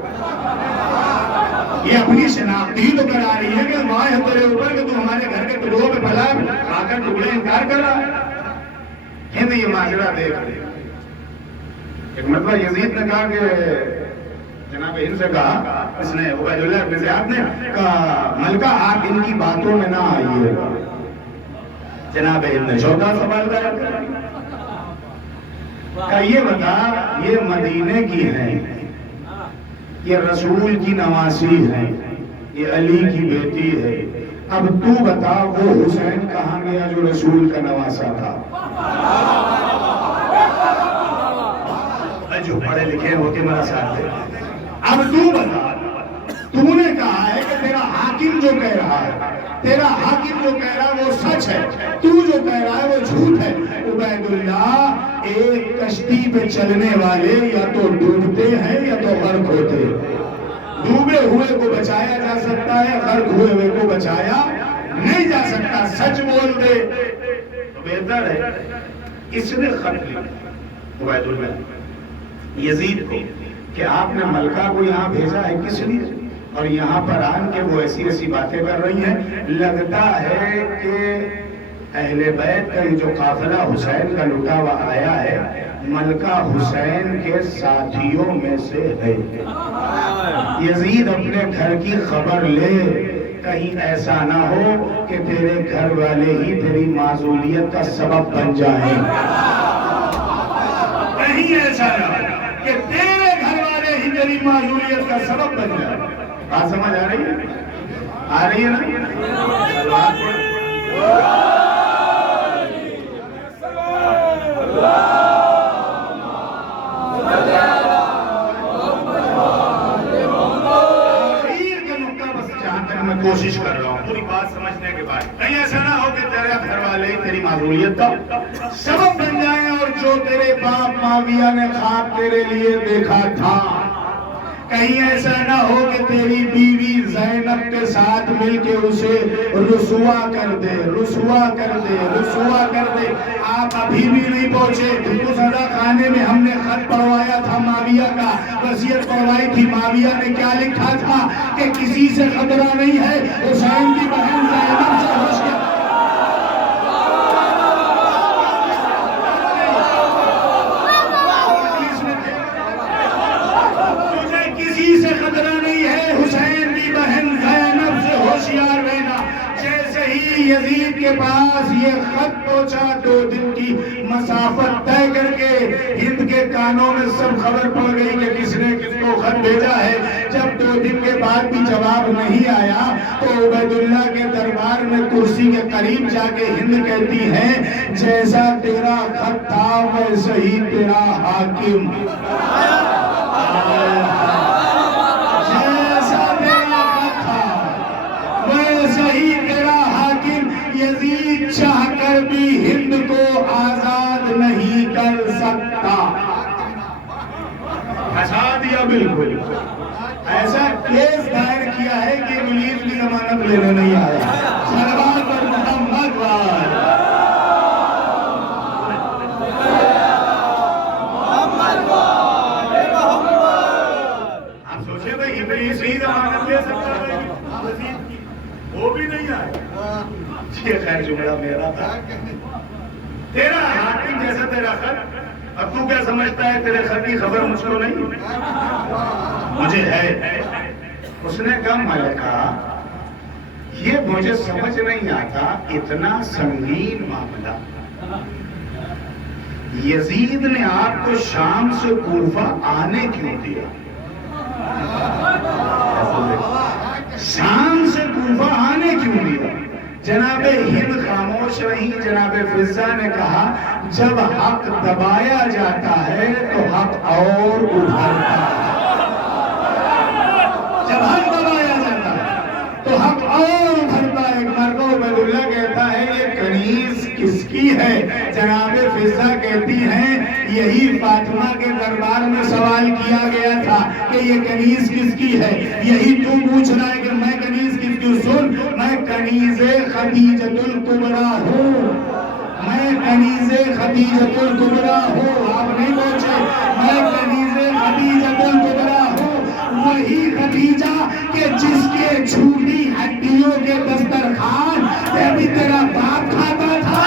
یہ اپنی شناختی تو کرا رہی ہے کہ واہ ہے تیرے اوپر کہ تو ہمارے گھر کے ٹکڑوں پہ پلا آ کر ٹکڑے انکار کر رہا ہے. ہند یہ معاشرہ دیکھ رہے. ایک مرتبہ یزید نے کہا کہ جناب ہند سے کہا, اس نے عبید اللہ ابن زیاد نے کہا ملکہ آپ ان کی باتوں میں نہ آئیے. جناب ہند نے چھوٹا سوال کہا یہ بتا یہ مدینے کی ہیں, یہ رسول کی نواسی ہے, یہ علی کی بیٹی ہے. اب تو بتا وہ حسین کہاں گیا جو رسول کا نواسا تھا؟ جو پڑھے لکھے ہوتے میرا ساتھ دے. اب تو بتا, تو نے کہا ہے کہ تیرا حاکم جو کہہ رہا ہے, تیرا حاکم جو کہہ رہا ہے وہ سچ ہے, تو جو کہہ رہا ہے وہ جھوٹ ہے. عبید اللہ ایک کشتی پہ چلنے والے یا تو ڈوبتے ہیں یا تو غرق ہوتے ہیں. ڈوبے ہوئے کو بچایا جا سکتا ہے, غرق ہوئے ہوئے کو بچایا نہیں جا سکتا. سچ بول دے تو بہتر ہے. اس نے خط لکھا عبید اللہ یزید کو کہ آپ نے ملکہ کو یہاں بھیجا ہے کس لیے, اور یہاں پر آن کے وہ ایسی ایسی باتیں کر رہی ہیں. لگتا ہے کہ اہل بیت کا جو قافلہ حسین کا لٹا ہوا آیا ہے ملکہ حسین کے ساتھیوں میں سے ہے. یزید اپنے گھر کی خبر لے, کہیں ایسا نہ ہو کہ تیرے گھر والے ہی تیری معذولیت کا سبب بن جائیں. کہیں ایسا نہ ہو کہ تیرے گھر والے ہی تیری معذولیت کا سبب بن جائیں. بات سمجھ آ رہی ہے؟ آ رہی ہے نا؟ میں کوشش کر رہا ہوں پوری بات سمجھنے کے بعد. کہیں ایسا نہ ہو کہ تیرے گھر والے تیری معذوریت کا سبب بن جائیں, اور جو تیرے باپ معاویہ نے خواب تیرے لیے دیکھا تھا کہیں ایسا نہ ہو کہ تیری بیوی زینب کے ساتھ مل کے اسے رسوا کر دے, رسوا کر دے, رسوا کر دے. آپ ابھی بھی نہیں پہنچے. اس سزا خانے میں ہم نے خط پڑھوایا تھا معاویہ کا, وصیت پڑھوائی تھی. معاویہ نے کیا لکھا تھا کہ کسی سے خطرہ نہیں ہے, حسین کی بہن زینب سے ہوش کے کسی سے خطرہ نہیں ہے, حسین کی بہن زینب سے ہوشیار رہنا. جیسے ہی یزید کے پاس یہ خط پہنچا 2 دن کی مسافت طے کر کے ہند کے کانوں میں سب خبر پڑ گئی کہ کس نے کس کو خط بھیجا ہے. جب 2 دن کے بعد بھی جواب نہیں آیا تو عبید اللہ کے دربار میں کرسی کے قریب جا کے ہند کہتی ہے جیسا تیرا خط تھا ویسے ہی تیرا حاکم. یزید چاہ کر بھی ہند کو آزاد نہیں کر سکتا. پھنسا دیا بالکل. ایسا کیس دائر کیا ہے کہ پولیس بھی ضمانت لینے نہیں آیا. سربراہ پر محمد وار آپ سوچے بھائی پولیس ہی ضمانت لے سکتا ہے, وہ بھی نہیں آئے. یہ خیر جملہ میرا تھا. تیرا حاکم جیسا تیرا خط, اب تو کیا سمجھتا ہے تیرے خط کی خبر مجھ کو نہیں؟ مجھے ہے. اس نے کہا ملکہ یہ مجھے سمجھ نہیں آتا اتنا سنگین معاملہ, یزید نے آپ کو شام سے کوفہ آنے کیوں دیا؟ شام سے کوفہ آنے کیوں دیا؟ جناب ہند خاموش رہی. جناب فضہ نے کہا جب حق دبایا جاتا ہے تو حق اور ابھرتا ہے. جب حق دبایا جاتا ہے تو حق اور ابھرتا ہے. ایک مرتبہ عبید اللہ کہتا ہے یہ کنیز کس کی ہے؟ جناب فضہ کہتی ہیں یہی فاطمہ کے دربار میں سوال کیا گیا تھا کہ یہ کنیز کس کی ہے. یہی تو پوچھ رہا ہے کہ میں کنیز کس کی. سن، میں کنیز خدیجۃ الکبریٰ ہوں. میں کنیز خدیجۃ الکبریٰ ہوں. آپ نہیں پہنچے. میں کنیز خدیجۃ الکبریٰ ہوں. وہی خدیجہ کہ جس کے چھوٹی ہڈیوں کے دسترخوان بھی تیرا باپ کھاتا تھا.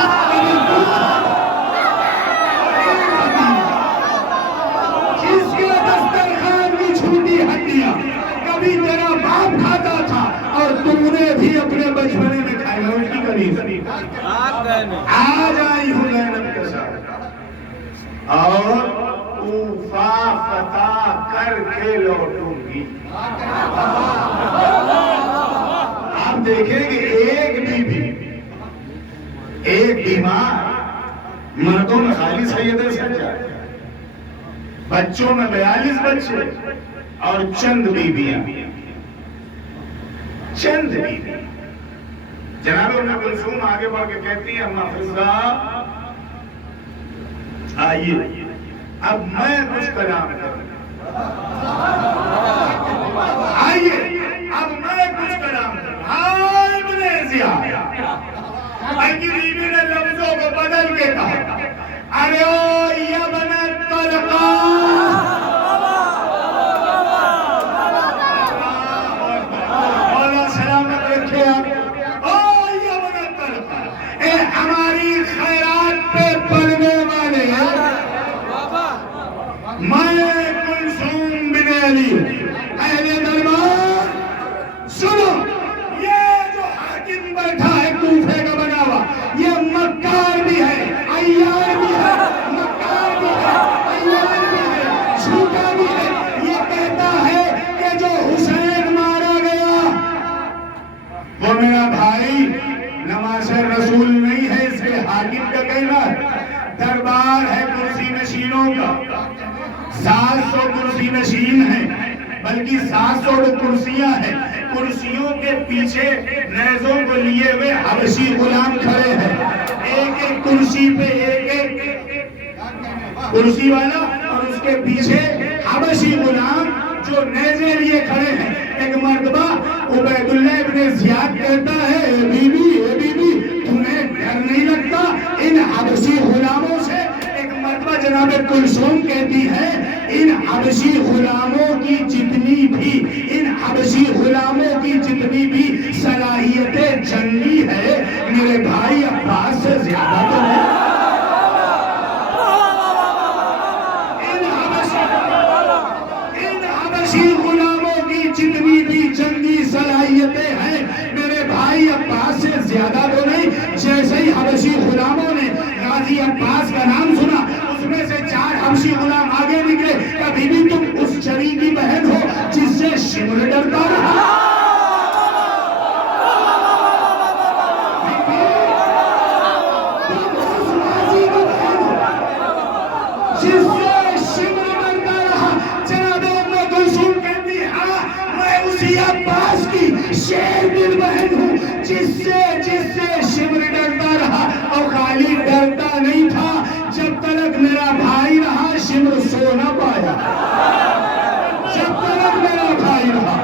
جس کے دسترخوان کی چھوٹی ہڈیاں کبھی تیرا باپ کھاتا تھا اور تم نے بھی اپنے بچپنے میں کھائی. اس کی کنیز آج آئی ہوں زینب کے ساتھ اور کوفہ فتح کر کے لوٹوں گی. آپ دیکھیں کہ ایک بیمار مردوں میں خالی سید سجاد، بچوں میں 42 بچے اور چند بیویاں. چند بیوی. جناب ام کلثوم آگے بڑھ کے کہتی ہیں اما فضہ آئیے اب میں کچھ کلام کروں. آئیے اب میں کچھ کلام کروں. ہائے ابن زیاد ان کی بیوی نے لفظوں کو بدل کے کہا ارے او یا بن الطلقہ. مولا سلامت رکھے آپ. او یا بن الطلقہ اے ہماری خیرات پہ پڑنے والے میں کلثوم بن علی اہل دربار. سنو یہ جو حاکم بیٹھا ہے کوفے کا بنا ہوا یہ مکار بھی ہے، عیار بھی ہے. مکار بھی ہے، عیار بھی ہے، جھوٹا بھی ہے. یہ کہتا ہے کہ جو حسین مارا گیا وہ میرا بھائی نماز رسول نہیں ہے. اس کے حاکم کا کہنا دربار ہے کرسی نشینوں کا. 700 کرسی نشین ہیں بلکہ 700 کرسیاں ہیں. کرسیوں کے پیچھے نیزوں کو لیے ہوئے حبشی غلام کھڑے ہیں. ایک ایک کرسی پہ ایک ایک کرسی والا اور اس کے پیچھے حبشی غلام جو نیزے لیے کھڑے ہیں. ایک مرتبہ عبید اللہ ابن زیاد کہتا ہے اے بی بی تمہیں ڈر نہیں لگتا ان حبشی غلاموں سے؟ ایک مرتبہ جناب کلثوم کہتی ہے ان حبشی غلاموں کی جتنی بھی صلاحیتیں جنگی ہے میرے بھائی عباس سے زیادہ تو ہے. ان حبشی غلاموں کی جتنی بھی جنگی صلاحیتیں ہیں میرے بھائی عباس سے زیادہ تو نہیں. جیسے ہی حبشی غلاموں نے غازی عباس کا نام سنا اس میں سے 4 حبشی غلام آگے نکلے. کبھی بھی تم اس چری کی بہن ہو جس سے شمر ڈرتا رہا. جس سے شمر ڈرتا رہا. جناب ام کلثوم کہتی ہاں میں اسی عباس کی شیر دل بہن ہوں جس سے شمر ڈرتا رہا. اور خالی ڈرتا نہیں تھا جب تلک میرا بھائی رہا شمر سو نہ پایا. جب تلک میرا بھائی رہا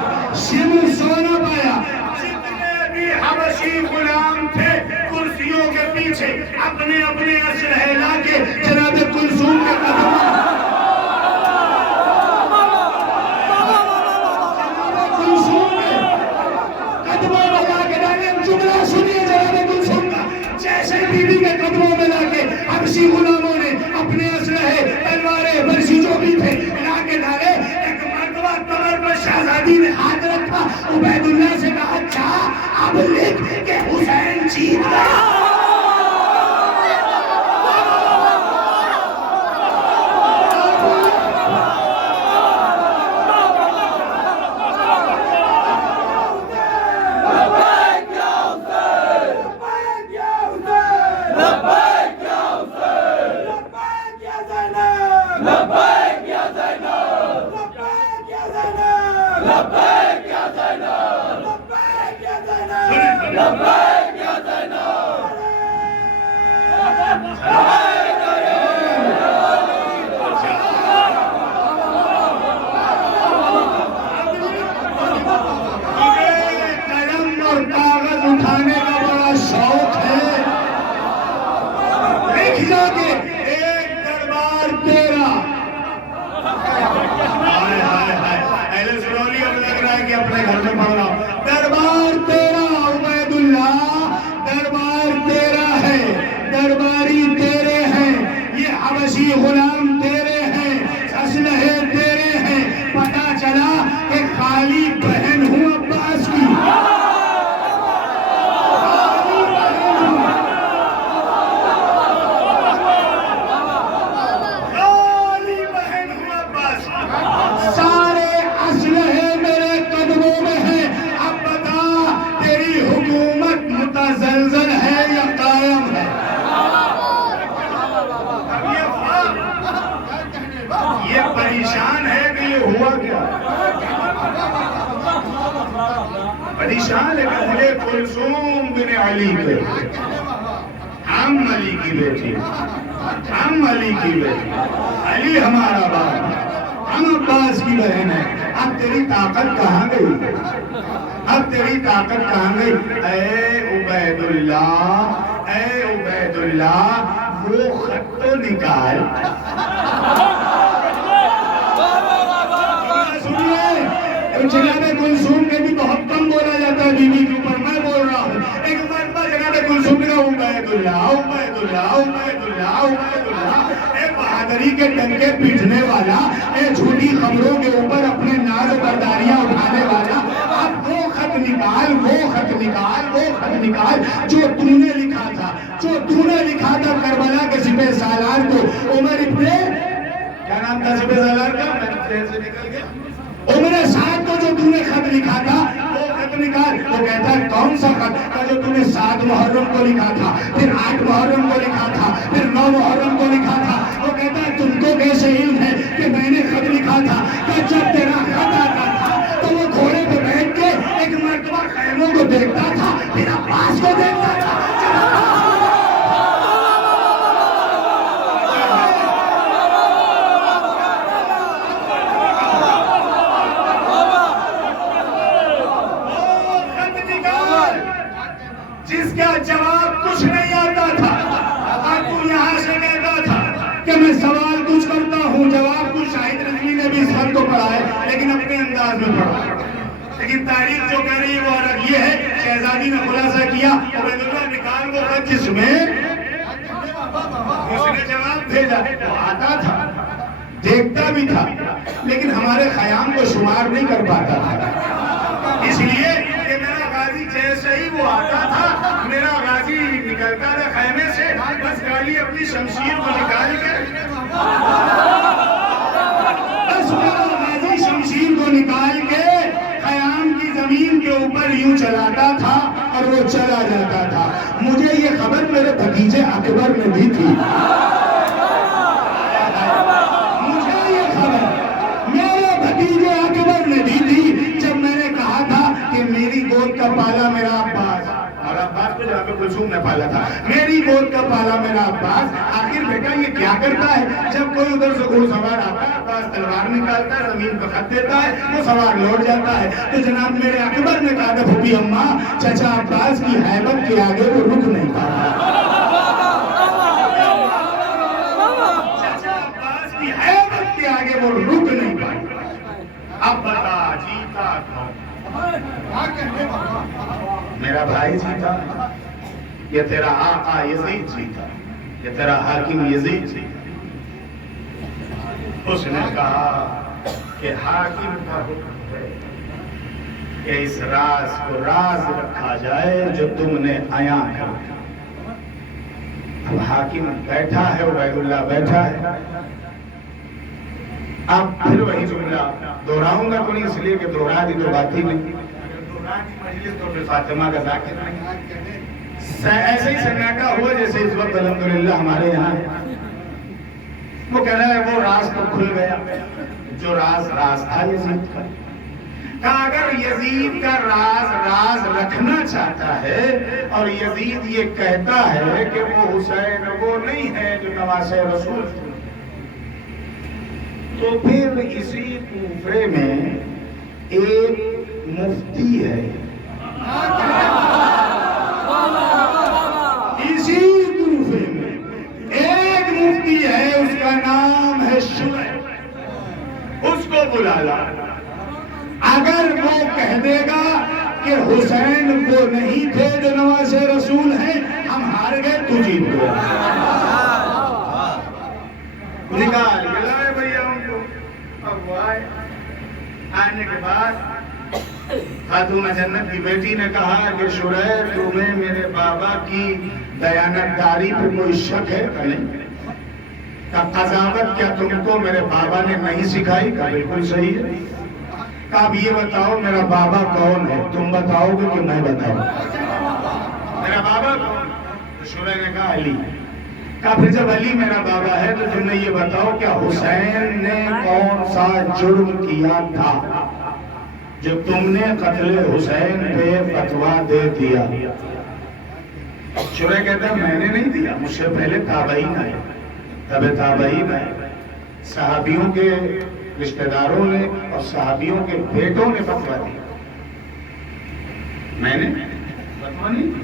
شمر سو نہ پایا. جتنے بھی حبشی غلام تھے کرسیوں کے پیچھے اپنے اپنے اسلحے لا کے جناب کلثوم کے قدموں میں لا کے ڈالے. جملہ سنیے جناب کلثوم کا. جیسے بیوی کے قدموں میں لا کے حبشی غلاموں نے اپنے اسلحے تلواریں برشی جو بھی تھے لا کے ڈالے. ایک مرتبہ کمر پر شہزادی نے ہاتھ رکھا. عبید اللہ سے کہا اچھا اب لکھ کہ حسین جیت گیا. لبیک یا زینب لبیک یا زینب لبیک یا زینب لبیک یا زینب لبیک یا زینب قلم اور کاغذ اٹھانے کا بڑا شوق ہے. لکھ جا کے ایک دربار تیرا. ہائے ہائے ہائے اہل سرولی اب لگ رہا ہے کہ اپنے گھر میں پڑھ رہا ہوں. دربار تیرا عبید اللہ، دربار تیرا ہے، درباری تیرے ہیں، یہ حبشی غلام تیرے ہیں، اسلحے تیرے ہیں. پتا چلا کہ خالی بہن ہوں عباس کی. سارے اسلحے میرے قدموں میں ہیں. اب بتا تیری حکومت متزلزل ہے یا قائم ہے؟ یہ پریشان ہے کہ یہ ہوا کیا؟ پریشان ہے کہ مجھے کلثوم بن علی کے، ہم علی کی بیٹی، ہم علی کی بیٹی، علی ہمارا باپ، ہم عباس کی بہن ہے. اب تیری طاقت کہاں گئی؟ اب تیری طاقت کہاں گئی؟ اے عبید اللہ، اے عبید اللہ، وہ خط تو نکال. جناب کلثوم کے بھی بہت کم بولا جاتا ہے بیوی کے اوپر، میں بول رہا ہوں ایک مرتبہ جناب کلثوم کا عبید اللہ، عبید اللہ، عبید اللہ، عبید اللہ. اے بہادری کے ڈنکے پیٹنے والا، اے جھوٹی خبروں کے اوپر اپنے ناز برداریاں اٹھانے والا، اب وہ خط نکال، وہ خط نکال، وہ خط نکال جو تو نے لکھا تھا، جو تو نے لکھا تھا کربلا کے سپہ سالار کو. عمر ابن کیا نام تھا سپہ سالار کا؟ میں ذہن سے نکل گیا. عمر سعد کو جو تو نے خط لکھا تھا وہ خط نکال. وہ کہتا ہے کون سا خط کا جو تو نے 7 محرم کو لکھا تھا، پھر 8 محرم کو لکھا تھا، پھر 9 محرم کو لکھا تھا. وہ کہتا ہے تم کو کیسے علم ہے کہ میں نے خط لکھا تھا؟ کہ جب تیرا خط آتا تھا تو وہ گھوڑے پہ بیٹھ کے ایک مرتبہ خیموں کو دیکھتا تھا، پھر عباس کو دیکھتا تھا. جس کا جواب کچھ نہیں آتا تھا، اور تو یہاں سے کہتا تھا کہ میں سوال کچھ کرتا ہوں، جواب کچھ. شاہد رضوی نے بھی اس خط کو پڑھا ہے لیکن اپنے انداز میں پڑھا. لیکن تاریخ جو کہہ رہی ہے وہ الگ یہ ہے. شہزادی نے خلاصہ کیا عبید اللہ نکال وہ خط جس میں اس نے جواب بھیجا. وہ آتا تھا، دیکھتا بھی تھا، لیکن ہمارے خیام کو شمار نہیں کر پاتا تھا. اس لیے کہ میرا غازی جیسے ہی وہ آتا تھا، میرا غازی نکلتا تھا خیمے سے، بس گالی اپنی شمشیر کو نکال کے، بس میرا غازی شمشیر کو نکال کے خیام کی زمین کے اوپر یوں چلاتا تھا اور وہ چلا جاتا تھا. مجھے یہ خبر میرے بھتیجے اکبر نے دی تھی. مجھے یہ خبر میرے بھتیجے اکبر نے دی تھی جب میں نے کہا تھا کہ میری گود کا پالا میرا عباس، اور عباس کو جہاں پہ کلثوم نے پالا تھا، میری گود کا پالا میرا عباس. آخر بیٹا یہ کیا کرتا ہے؟ جب کوئی ادھر سے گھوڑ سوار آتا ہے، عباس تلوار نکالتا ہے، زمین پہ خط دیتا ہے، وہ سوار لوٹ جاتا ہے. تو جناب میرے اکبر نے کہا تھا پھوپھی اماں، چچا عباس کی ہیبت کے آگے وہ رک نہیں پاتا. چچا عباس کی ہیبت کے آگے وہ رک نہیں پاتا. اب بتا جیتا کون؟ میرا بھائی جیتا یا تیرا آقا یزید جیتا یا تیرا حاکم یزید جیتا؟ اس نے کہا کہ حاکم کا حکم ہے کہ اس راز کو راز رکھا جائے جو تم نے عیاں کر. اب حاکم بیٹھا ہے، عبید اللہ بیٹھا ہے. اب پھر وہی جملہ دہراؤں گا تو نہیں، اس لیے کہ دہرا دی تو بات ہی نہیں. مجلس تو پھر فاطمہ کا ذاکر نہیں. ایسے ہی سناٹا ہوا جیسے اس وقت الحمدللہ ہمارے یہاں ہے. وہ کہہ رہا ہے وہ راز تو کھل گیا جو راز تھا یزید کا. کہا اگر یزید کا راز رکھنا چاہتا ہے اور یزید یہ کہتا ہے کہ وہ حسین وہ نہیں ہے جو نواسہ رسول تھے، تو پھر اسی کوفے میں ایک مفتی ہے، اسی کوفے میں ایک مفتی ہے، اس کا نام ہے شریح. اس کو بلا لا، اگر وہ کہہ دے گا کہ حسین وہ نہیں تھے جو نواسہ رسول ہیں، ہم ہار گئے تو جیت گئے. نکال کے لائے بھیا ان کو. اب وہ آنے کے بعد خاتون جنت کی بیٹی نے کہا کہ شریح تمہیں میرے بابا کی دیانتداری پہ کوئی شک ہے کہ نہیں؟ کہ قضاوت کیا تم کو میرے بابا نے نہیں سکھائی؟ کہ بالکل صحیح ہے. کہ اب یہ بتاؤ میرا بابا کون ہے؟ تم بتاؤ گے کہ میں بتاؤں؟ میرا بابا کون؟ تو شریح نے کہا علی. کہا پھر جب علی میرا بابا ہے تو تم نے یہ بتاؤ کیا حسین نے کون سا جرم کیا تھا جو تم نے قتل حسین پہ فتویٰ دے دیا؟ شریح کہتا ہے میں نے نہیں دیا، مجھ سے پہلے تابعین آئے، تابعین آئے، صحابیوں کے رشتہ داروں نے اور صحابیوں کے بیٹوں نے فتویٰ دیا، میں نے فتویٰ نہیں دیا.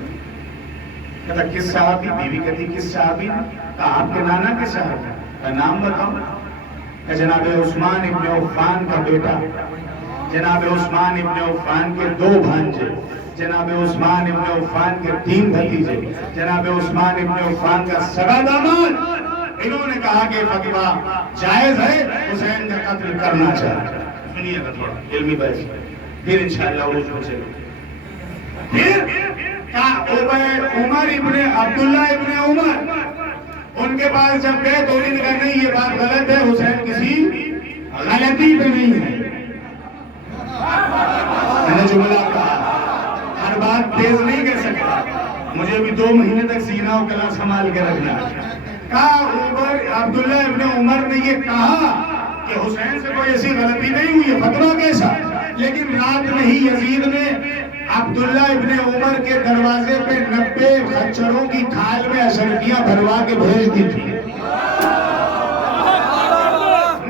کہتا کس صحابی؟ بیوی کہتی کس صحابی؟ کہا آپ کے نانا کے صحابی. کا نام بتاؤ. کہ جناب عثمان ابن عفان کا بیٹا، جناب عثمان ابن عفان کے 2 بھانجے، جناب عثمان ابن عفان کے 3 بھتیجے، جناب عثمان ابن عفان کا سگا داماد. انہوں نے کہا کہ فتویٰ جائز ہے، حسین کا قتل کرنا چاہیے. سنیے گا تھوڑا علمی بحث، پھر انشاءاللہ عروج میں چلے. پھر عمر ابن عبداللہ ابن عمر ان کے پاس جب گئے تو انہوں نے کہا نہیں یہ بات غلط ہے، حسین کسی غلطی پہ نہیں ہے. میں نے جملہ کہا ہر بات تیز نہیں کہہ سکتا، مجھے بھی 2 مہینے تک سینہ و کلا سنبھال کے رکھنا. کہا عبداللہ ابن عمر نے یہ کہا کہ حسین سے کوئی ایسی غلطی نہیں ہوئی ہے، فتویٰ کیسا؟ لیکن رات میں ہی یزید نے عبداللہ ابن عمر کے دروازے پہ 90 خچروں کی کھال میں اشرفیاں بھروا کے بھیج دی تھی.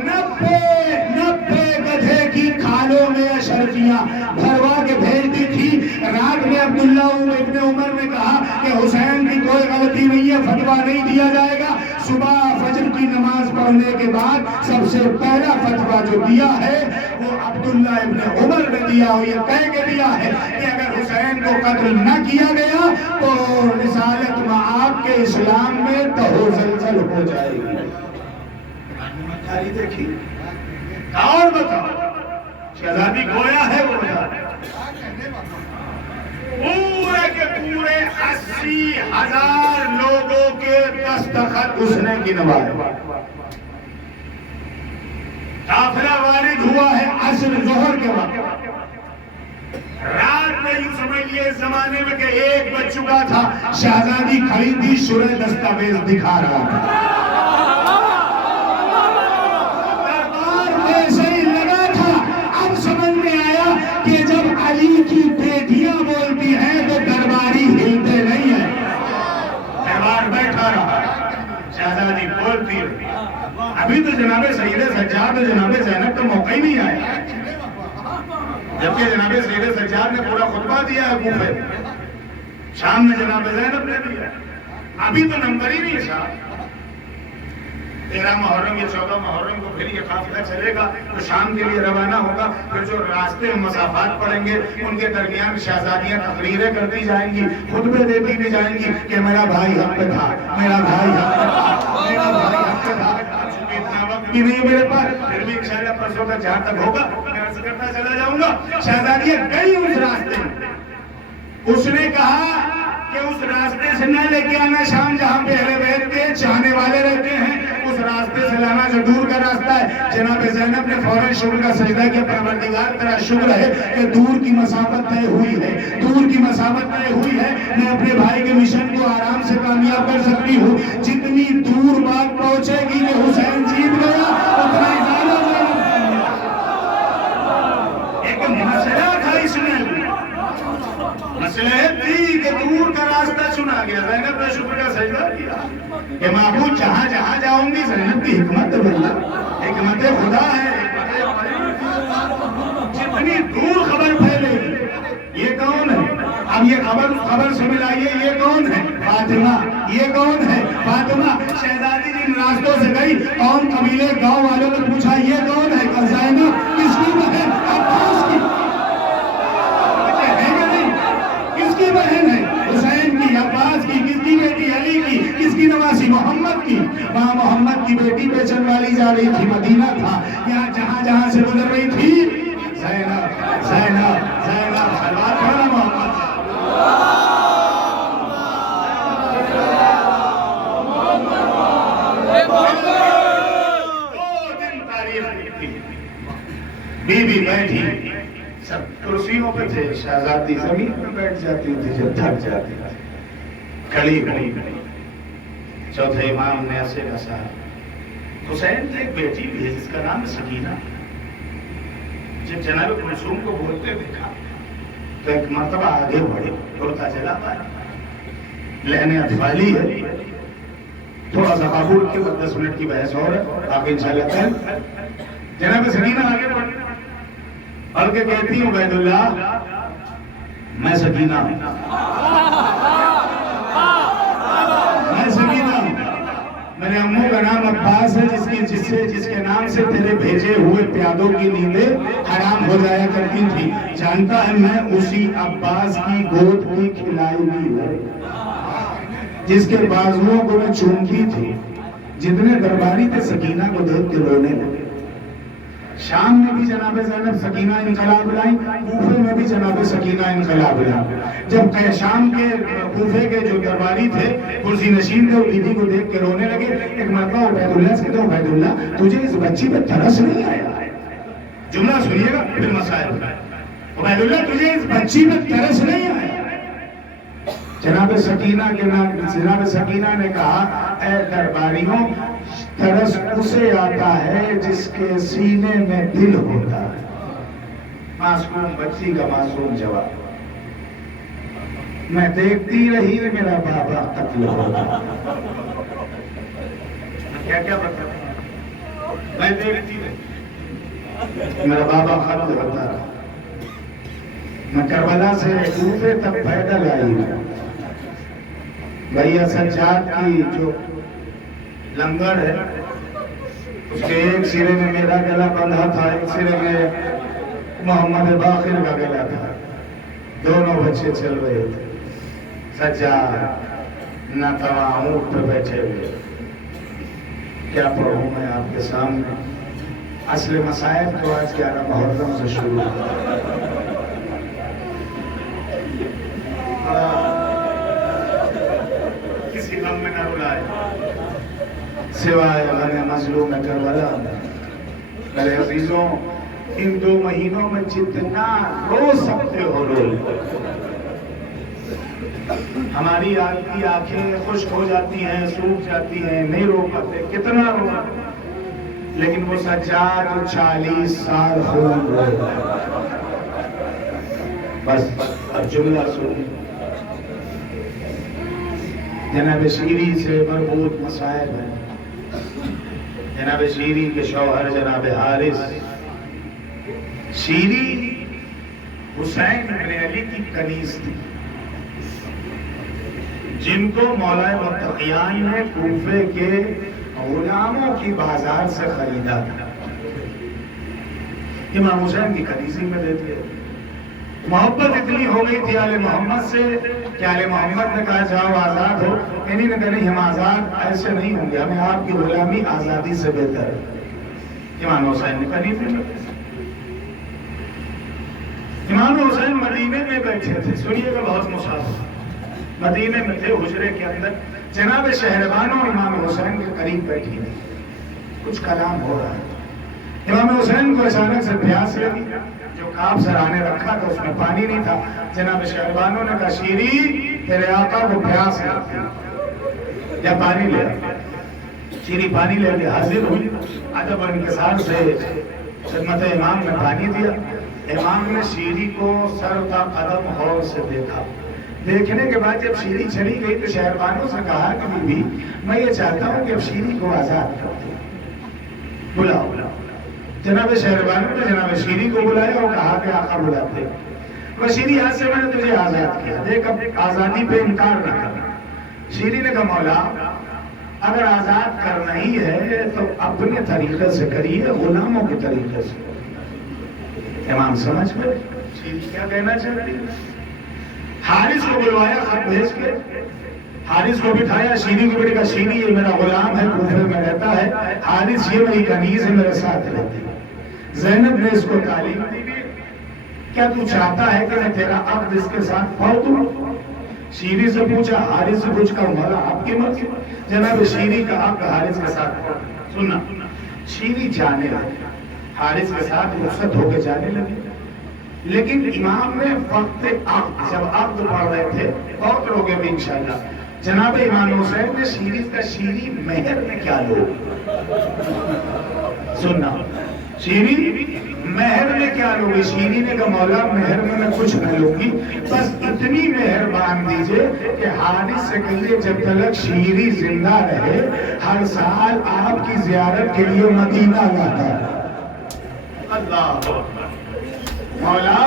90 گدھے کی کھالوں میں اشرفیاں بھروا کے بھیج دی تھی. رات میں عبداللہ ابن عمر نے کہا کہ حسین کی کوئی غلطی نہیں ہے، فتویٰ نہیں دیا جائے گا. صبح فجر کی نماز پڑھنے کے بعد سب سے پہلا فتویٰ جو دیا ہے وہ عبداللہ ابن عمر نے دیا، اور یہ کہہ کے دیا ہے کہ اگر حسین کو قتل نہ کیا گیا تو رسالت معاب کے اسلام میں تہو زلزل ہو جائے گی. دیکھیے اور بتاؤ شہزادی گویا ہے وہ بتا پورے کے پورے 80,000 لوگوں کے دستخط اس نے گنوائے. قافلہ وارد ہوا ہے عصر ظہر کے وقت. رات میں یوں سمجھئے اس زمانے میں کہ 1 بج چکا تھا، شہزادی کھڑی تھی، شرح دستاویز دکھا رہا تھا. ایسے ہی لگا تھا. اب سمجھ میں آیا کہ جب علی کی بیٹیاں بولتی ہیں تو درباری ہلتے نہیں ہیں. دربار بیٹھا رہا، شہزادی بولتی رہی. ابھی تو جناب سید سجاد اور جناب زینب کا موقع ہی نہیں آیا، جبکہ جناب سید سجاد نے پورا خطبہ دیا ہے کوفے میں، شام میں جناب زینب نے دیا. ابھی تو نمبر ہی نہیں ہے صاحب. 13 محرم یا 14 محرم کو پھر یہ قافلہ چلے گا تو شام کے لیے روانہ ہوگا. پھر جو راستے میں مسافات پڑیں گے ان کے درمیان شہزادیاں تقریریں کرتی جائیں گی، خطبے دیتی بھی جائیں گی کہ میرا بھائی حق پہ تھا، میرا بھائی حق پہ تھا، میرا بھائی حق پہ تھا. اتنا وقت بھی نہیں میرے پاس، پھر بھی انشاءاللہ پرسوں تک جہاں تک ہوگا میں عرض کرتا چلا جاؤں گا. شہزادیاں گئی اس راستے میں. اس نے کہا کہ اس راستے سے نہ لے کے آنا، شام جہاں پہ اہل بیت کے چاہنے والے رہتے ہیں اس راستے سے لانا جو دور کا راستہ ہے. جناب زینب نے فوراً شکر کا سجدہ کیا. پروردگار تیرا شکر ہے کہ دور کی مسافت طے ہوئی ہے, دور کی مسافت طے ہوئی ہے. میں اپنے بھائی کے مشن کو آرام سے کامیاب کر سکتی ہوں. جتنی دور بات پہنچے گی کہ حسین جیت گیا, اتنا ہی زیادہ ایک مسئلہ تھا اس میں. مسئلہ تھی کہ دور کا راستہ چنا گیا. زینب نے شکر کا سجدہ کیا کہ معبود جہاں جہاں جاؤں گی زینب کی حکمت بھیا, حکمت خدا ہے. جتنی دور خبر پھیلے گی, یہ کون ہے؟ اب یہ خبر سے ملائیے, یہ کون ہے؟ فاطمہ. یہ کون ہے؟ فاطمہ. شہزادی جن راستوں سے گئی, قوم قبیلے گاؤں والوں نے پوچھا یہ کون ہے؟ زینب. کس کی بہن؟ عباس کی. کس کی بہن ہے؟ حسین کی. عباس کی. کس کی بیٹی؟ علی کی. کس کی نواسی؟ محمد کی. وہاں محمد کی بیٹی بیچن والی جا رہی تھی, مدینہ تھا. یہاں جہاں جہاں سے گزر رہی تھی زینب زینب زینب. سلوات پڑھنا محمد. بی بی بیٹھی, سب کرسیوں پہ تھے. شہزادی زمین پہ بیٹھ جاتی تھی جب تھک جاتی تھی, کھڑی ہوئی. چوتھے امام نے ایسے کسا. حسین نے ایک بیٹی بھی ہے جس کا نام سکینہ. جب جناب کلثوم کو بولتے دیکھا تو ایک مرتبہ آگے بڑھے, بولتا چلا پایا. لہنے اطفالی ہے, تھوڑا سا قبول کے 10 منٹ کی بحث اور ہے, باقی انشاءاللہ خیر. جناب سکینہ آگے بڑھے بلکہ کہتی ہوں عبید اللہ میں سکینہ ہوں, میں سکینہ ہوں. میرے امو کا نام عباس ہے جس کے نام سے تیرے بھیجے ہوئے پیادوں کی نیندیں حرام ہو جایا کرتی تھی. جانتا ہے میں اسی عباس کی گود کی کھلائی ہوئی ہوں جس کے بازوؤں کو میں چومتی تھی. جتنے درباری تھے سکینہ کو دیکھ کے رونے لگے. شام میں بھی جناب زینب سکینہ انقلاب لائیں, کوفے میں بھی جناب سکینہ انقلاب لائیں. جب شام کے کوفے کے جو درباری تھے, کرسی نشین تھے, وہ بیوی کو دیکھ کے رونے لگے. ایک مرتبہ عبید اللہ سے کہتے ہیں عبید اللہ تجھے اس بچی پہ ترس نہیں آیا؟ جملہ سنیے گا پھر مسائل. عبید اللہ تجھے اس بچی پہ ترس نہیں آیا؟ جناب سکینہ نے کہا اے درباریوں, ترس اسے آتا ہے جس کے سینے میں دل ہوتا ہے. معصوم بچی کا معصوم جواب. میں دیکھتی رہی میرا بابا قتل ہوتا. کیا کیا بتا, میں دیکھتی رہی میرا بابا قتل ہوتا رہا. میں کربلا سے کوفے تک پیدل آئی ہوں. بھیا سجاد کی جو لنگر ہے اس کے ایک سرے میں میرا گلا بندھا تھا, ایک سرے میں محمد باقر کا گلا تھا. دونوں بچے چل رہے تھے. سجاد نہ توا اونٹ پہ بیٹھے ہوئے. کیا پڑھوں میں آپ کے سامنے؟ اصل مسائل تو آج 11 محرم سے شروع کسی غم میں نہ رلائے سوائے غم مظلوم کربلا. میرے عزیزوں, ان 2 مہینوں میں جتنا رو سکتے ہو رو. ہماری کی آنکھیں خشک ہو جاتی ہیں, سوکھ جاتی ہیں, نہیں رو پاتے. کتنا رو, لیکن وہ سجاد 40 سال خون رو. بس اب جملہ سنیں. جناب شیری سے مربوط مسائل ہیں. جناب شیری کے شوہر جناب حارث. شیری حسین بن علی کی کنیز تھی جن کو مولا متقیان نے کوفے کے غلاموں کی بازار سے خریدا تھا. امام حسین کی کنیزی میں دے دیا. محبت اتنی ہو گئی تھی آل محمد سے کہ آل محمد نے کہا جاؤ آزاد ہو. انہی نے کہا نہیں, ہم آزاد ایسے نہیں ہوں گے, ہمیں آپ کی غلامی آزادی سے بہتر ہے. امام حسین نے کنیزی میں. امام حسین مدینے میں بیٹھے تھے. سنیے گا بہت مصاحب. مدینے میں تھے, حجرے کے اندر. جناب شہربانو امام حسین کے قریب بیٹھی تھی. کچھ کلام ہو رہا ہے۔ امام حسین کو اچانک سے پیاس لگی، جو کعب سرانے رکھا تھا اس میں پانی نہیں تھا۔ جناب شہربانوں نے کہا شیری تیرے آقا کو پیاس لگی، یا پانی لے۔ شیری پانی لے کے حاضر ہوئی، ادب و انکسار سے خدمت امام نے پانی دیا۔ امام نے شیری کو سر تا قدم غور سے دیکھا۔ دیکھنے کے بعد جب شیری چلی گئی تو شہربانوں سے کہا کہ بی بی میں یہ چاہتا ہوں کہ اب شیری کو آزاد کر دو، بلاؤ۔ جناب شہربانوں نے جناب شیری کو بلایا اور کہا کہ آقا بلاتے۔ وہ شیری آج سے میں نے تجھے آزاد کیا، دیکھ اب آزادی پہ انکار نہ کرنا۔ شیری نے کہا مولا اگر آزاد کرنا ہی ہے تو اپنے طریقے سے کریے، غلاموں کے طریقے سے۔ امام سمجھ گئے شیری کیا کہنا چاہتی ہے۔ حارث کو بلوایا، خط بھیج کے حارث کو بٹھایا، شیری کو بٹھا، شیری یہ میرا غلام ہے، کوفے میں رہتا ہے، حارث یہ میری کنیز ہے، میرے ساتھ رہتی ہے۔ زینب نے اس کو تعلیم دی، کیا تو چاہتا ہے کہ میں تیرا عقد اس کے ساتھ پڑھ دوں؟ شیری سے پوچھا، حارث سے پوچھ کر مولا آپ کی مرضی۔ جناب شیری کا عقد حارث کے ساتھ پڑھ سننا۔ شیری جانے لگی، حارث کے ساتھ رخصت ہو کے جانے لگی، لیکن امام نے وقت عقد جب عقد پڑھ رہے تھے، بہت لوگ ہیں انشاءاللہ، جناب امام حسین نے شیری کا شیری مہر میں کیا لو سننا، شیری مہر میں کیا لو گی؟ شیری نے کہا مولا مہر میں کچھ نہ لوں گی، بس اتنی مہر باندھ دیجئے کہ حارث سے کہیے جب تک شیری زندہ رہے ہر سال آپ کی زیارت کے لیے مدینہ لاتا ہے۔ اللہ مولا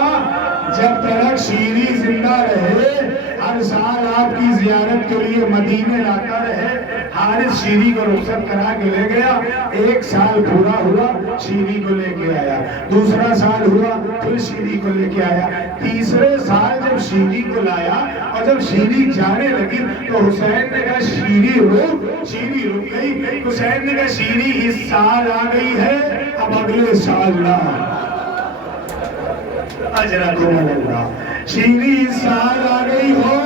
جب تک شیری زندہ رہے ہر سال آپ کی زیارت کے لیے مدینے لاتا رہے۔ حارث شیری کو رخصت کرا کے لے گیا، ایک سال پورا ہوا شیری کو لے کے آیا، دوسرا سال ہوا پھر شیری کو لے کے آیا، تیسرے سال جب شیری کو لایا اور جب شیری جانے لگی تو حسین نے کہا شیری رک گئی۔ حسین نے کہا شیری اس سال آ گئی ہے، اب اگلے سال نہ اجرکم اللہ، شیری اس سال آ گئی ہو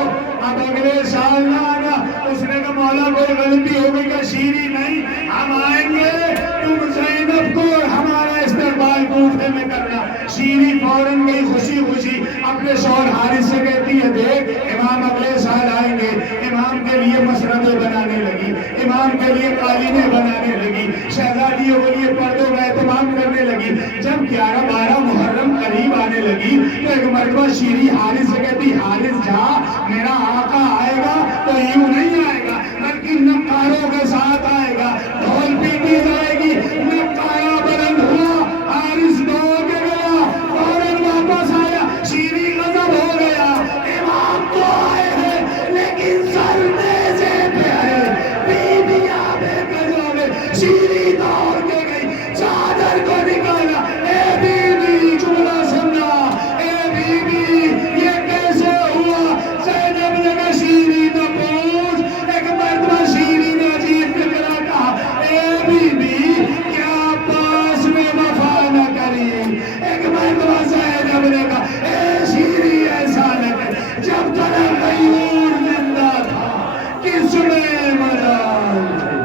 اب اگلے سال نہ آنا۔ اس نے کہا مولا کوئی غلطی ہو گئی، کہ شیری نہیں ہم آئیں گے، تم زینب کو ہمارا استقبال کوفے میں کرنا۔ شیری فوراً گئی خوشی خوشی اپنے شوہر حارث سے کہتی ہے دیکھ امام اگلے سال آئیں گے۔ امام کے لیے مسندیں بنانے لگی، امام کے لیے قالینیں بنانے لگی، شہزادیوں کے لیے پردوں کا اہتمام کرنے لگی۔ جب 11-12 محرم قریب آنے لگی تو ایک مرتبہ شیری حارث سے کہتی حارث جا، میرا آقا آئے گا تو یوں نہیں آئے گا بلکہ نقاروں کے ساتھ آئے گا، ڈھول پیٹی جائے گی۔ نقارہ بلند ہوا، حارث دوڑ کے گیا، فوراً واپس آیا، شیری غضب ہو گیا، امام تو آئے ہیں لیکن سر نیزے پہ ہے، بیویاں بے گھروں میں۔ شیری دوڑ کے گئی، چادر کو نکالا، اے بیوی جملہ سننا، اے بیوی یہ کیسے ہوا؟ زینب نے کہا شیری نہ پوچھ۔ ایک مرتبہ شیری نے عجیب فکرہ کہا، اے بیوی کیا عباس میں وفا نہ کری؟ ایک مرتبہ زینب نے کہا اے شیری ایسا نہ کر، جب تک غیور زندہ تھا کس میں مجال تھی؟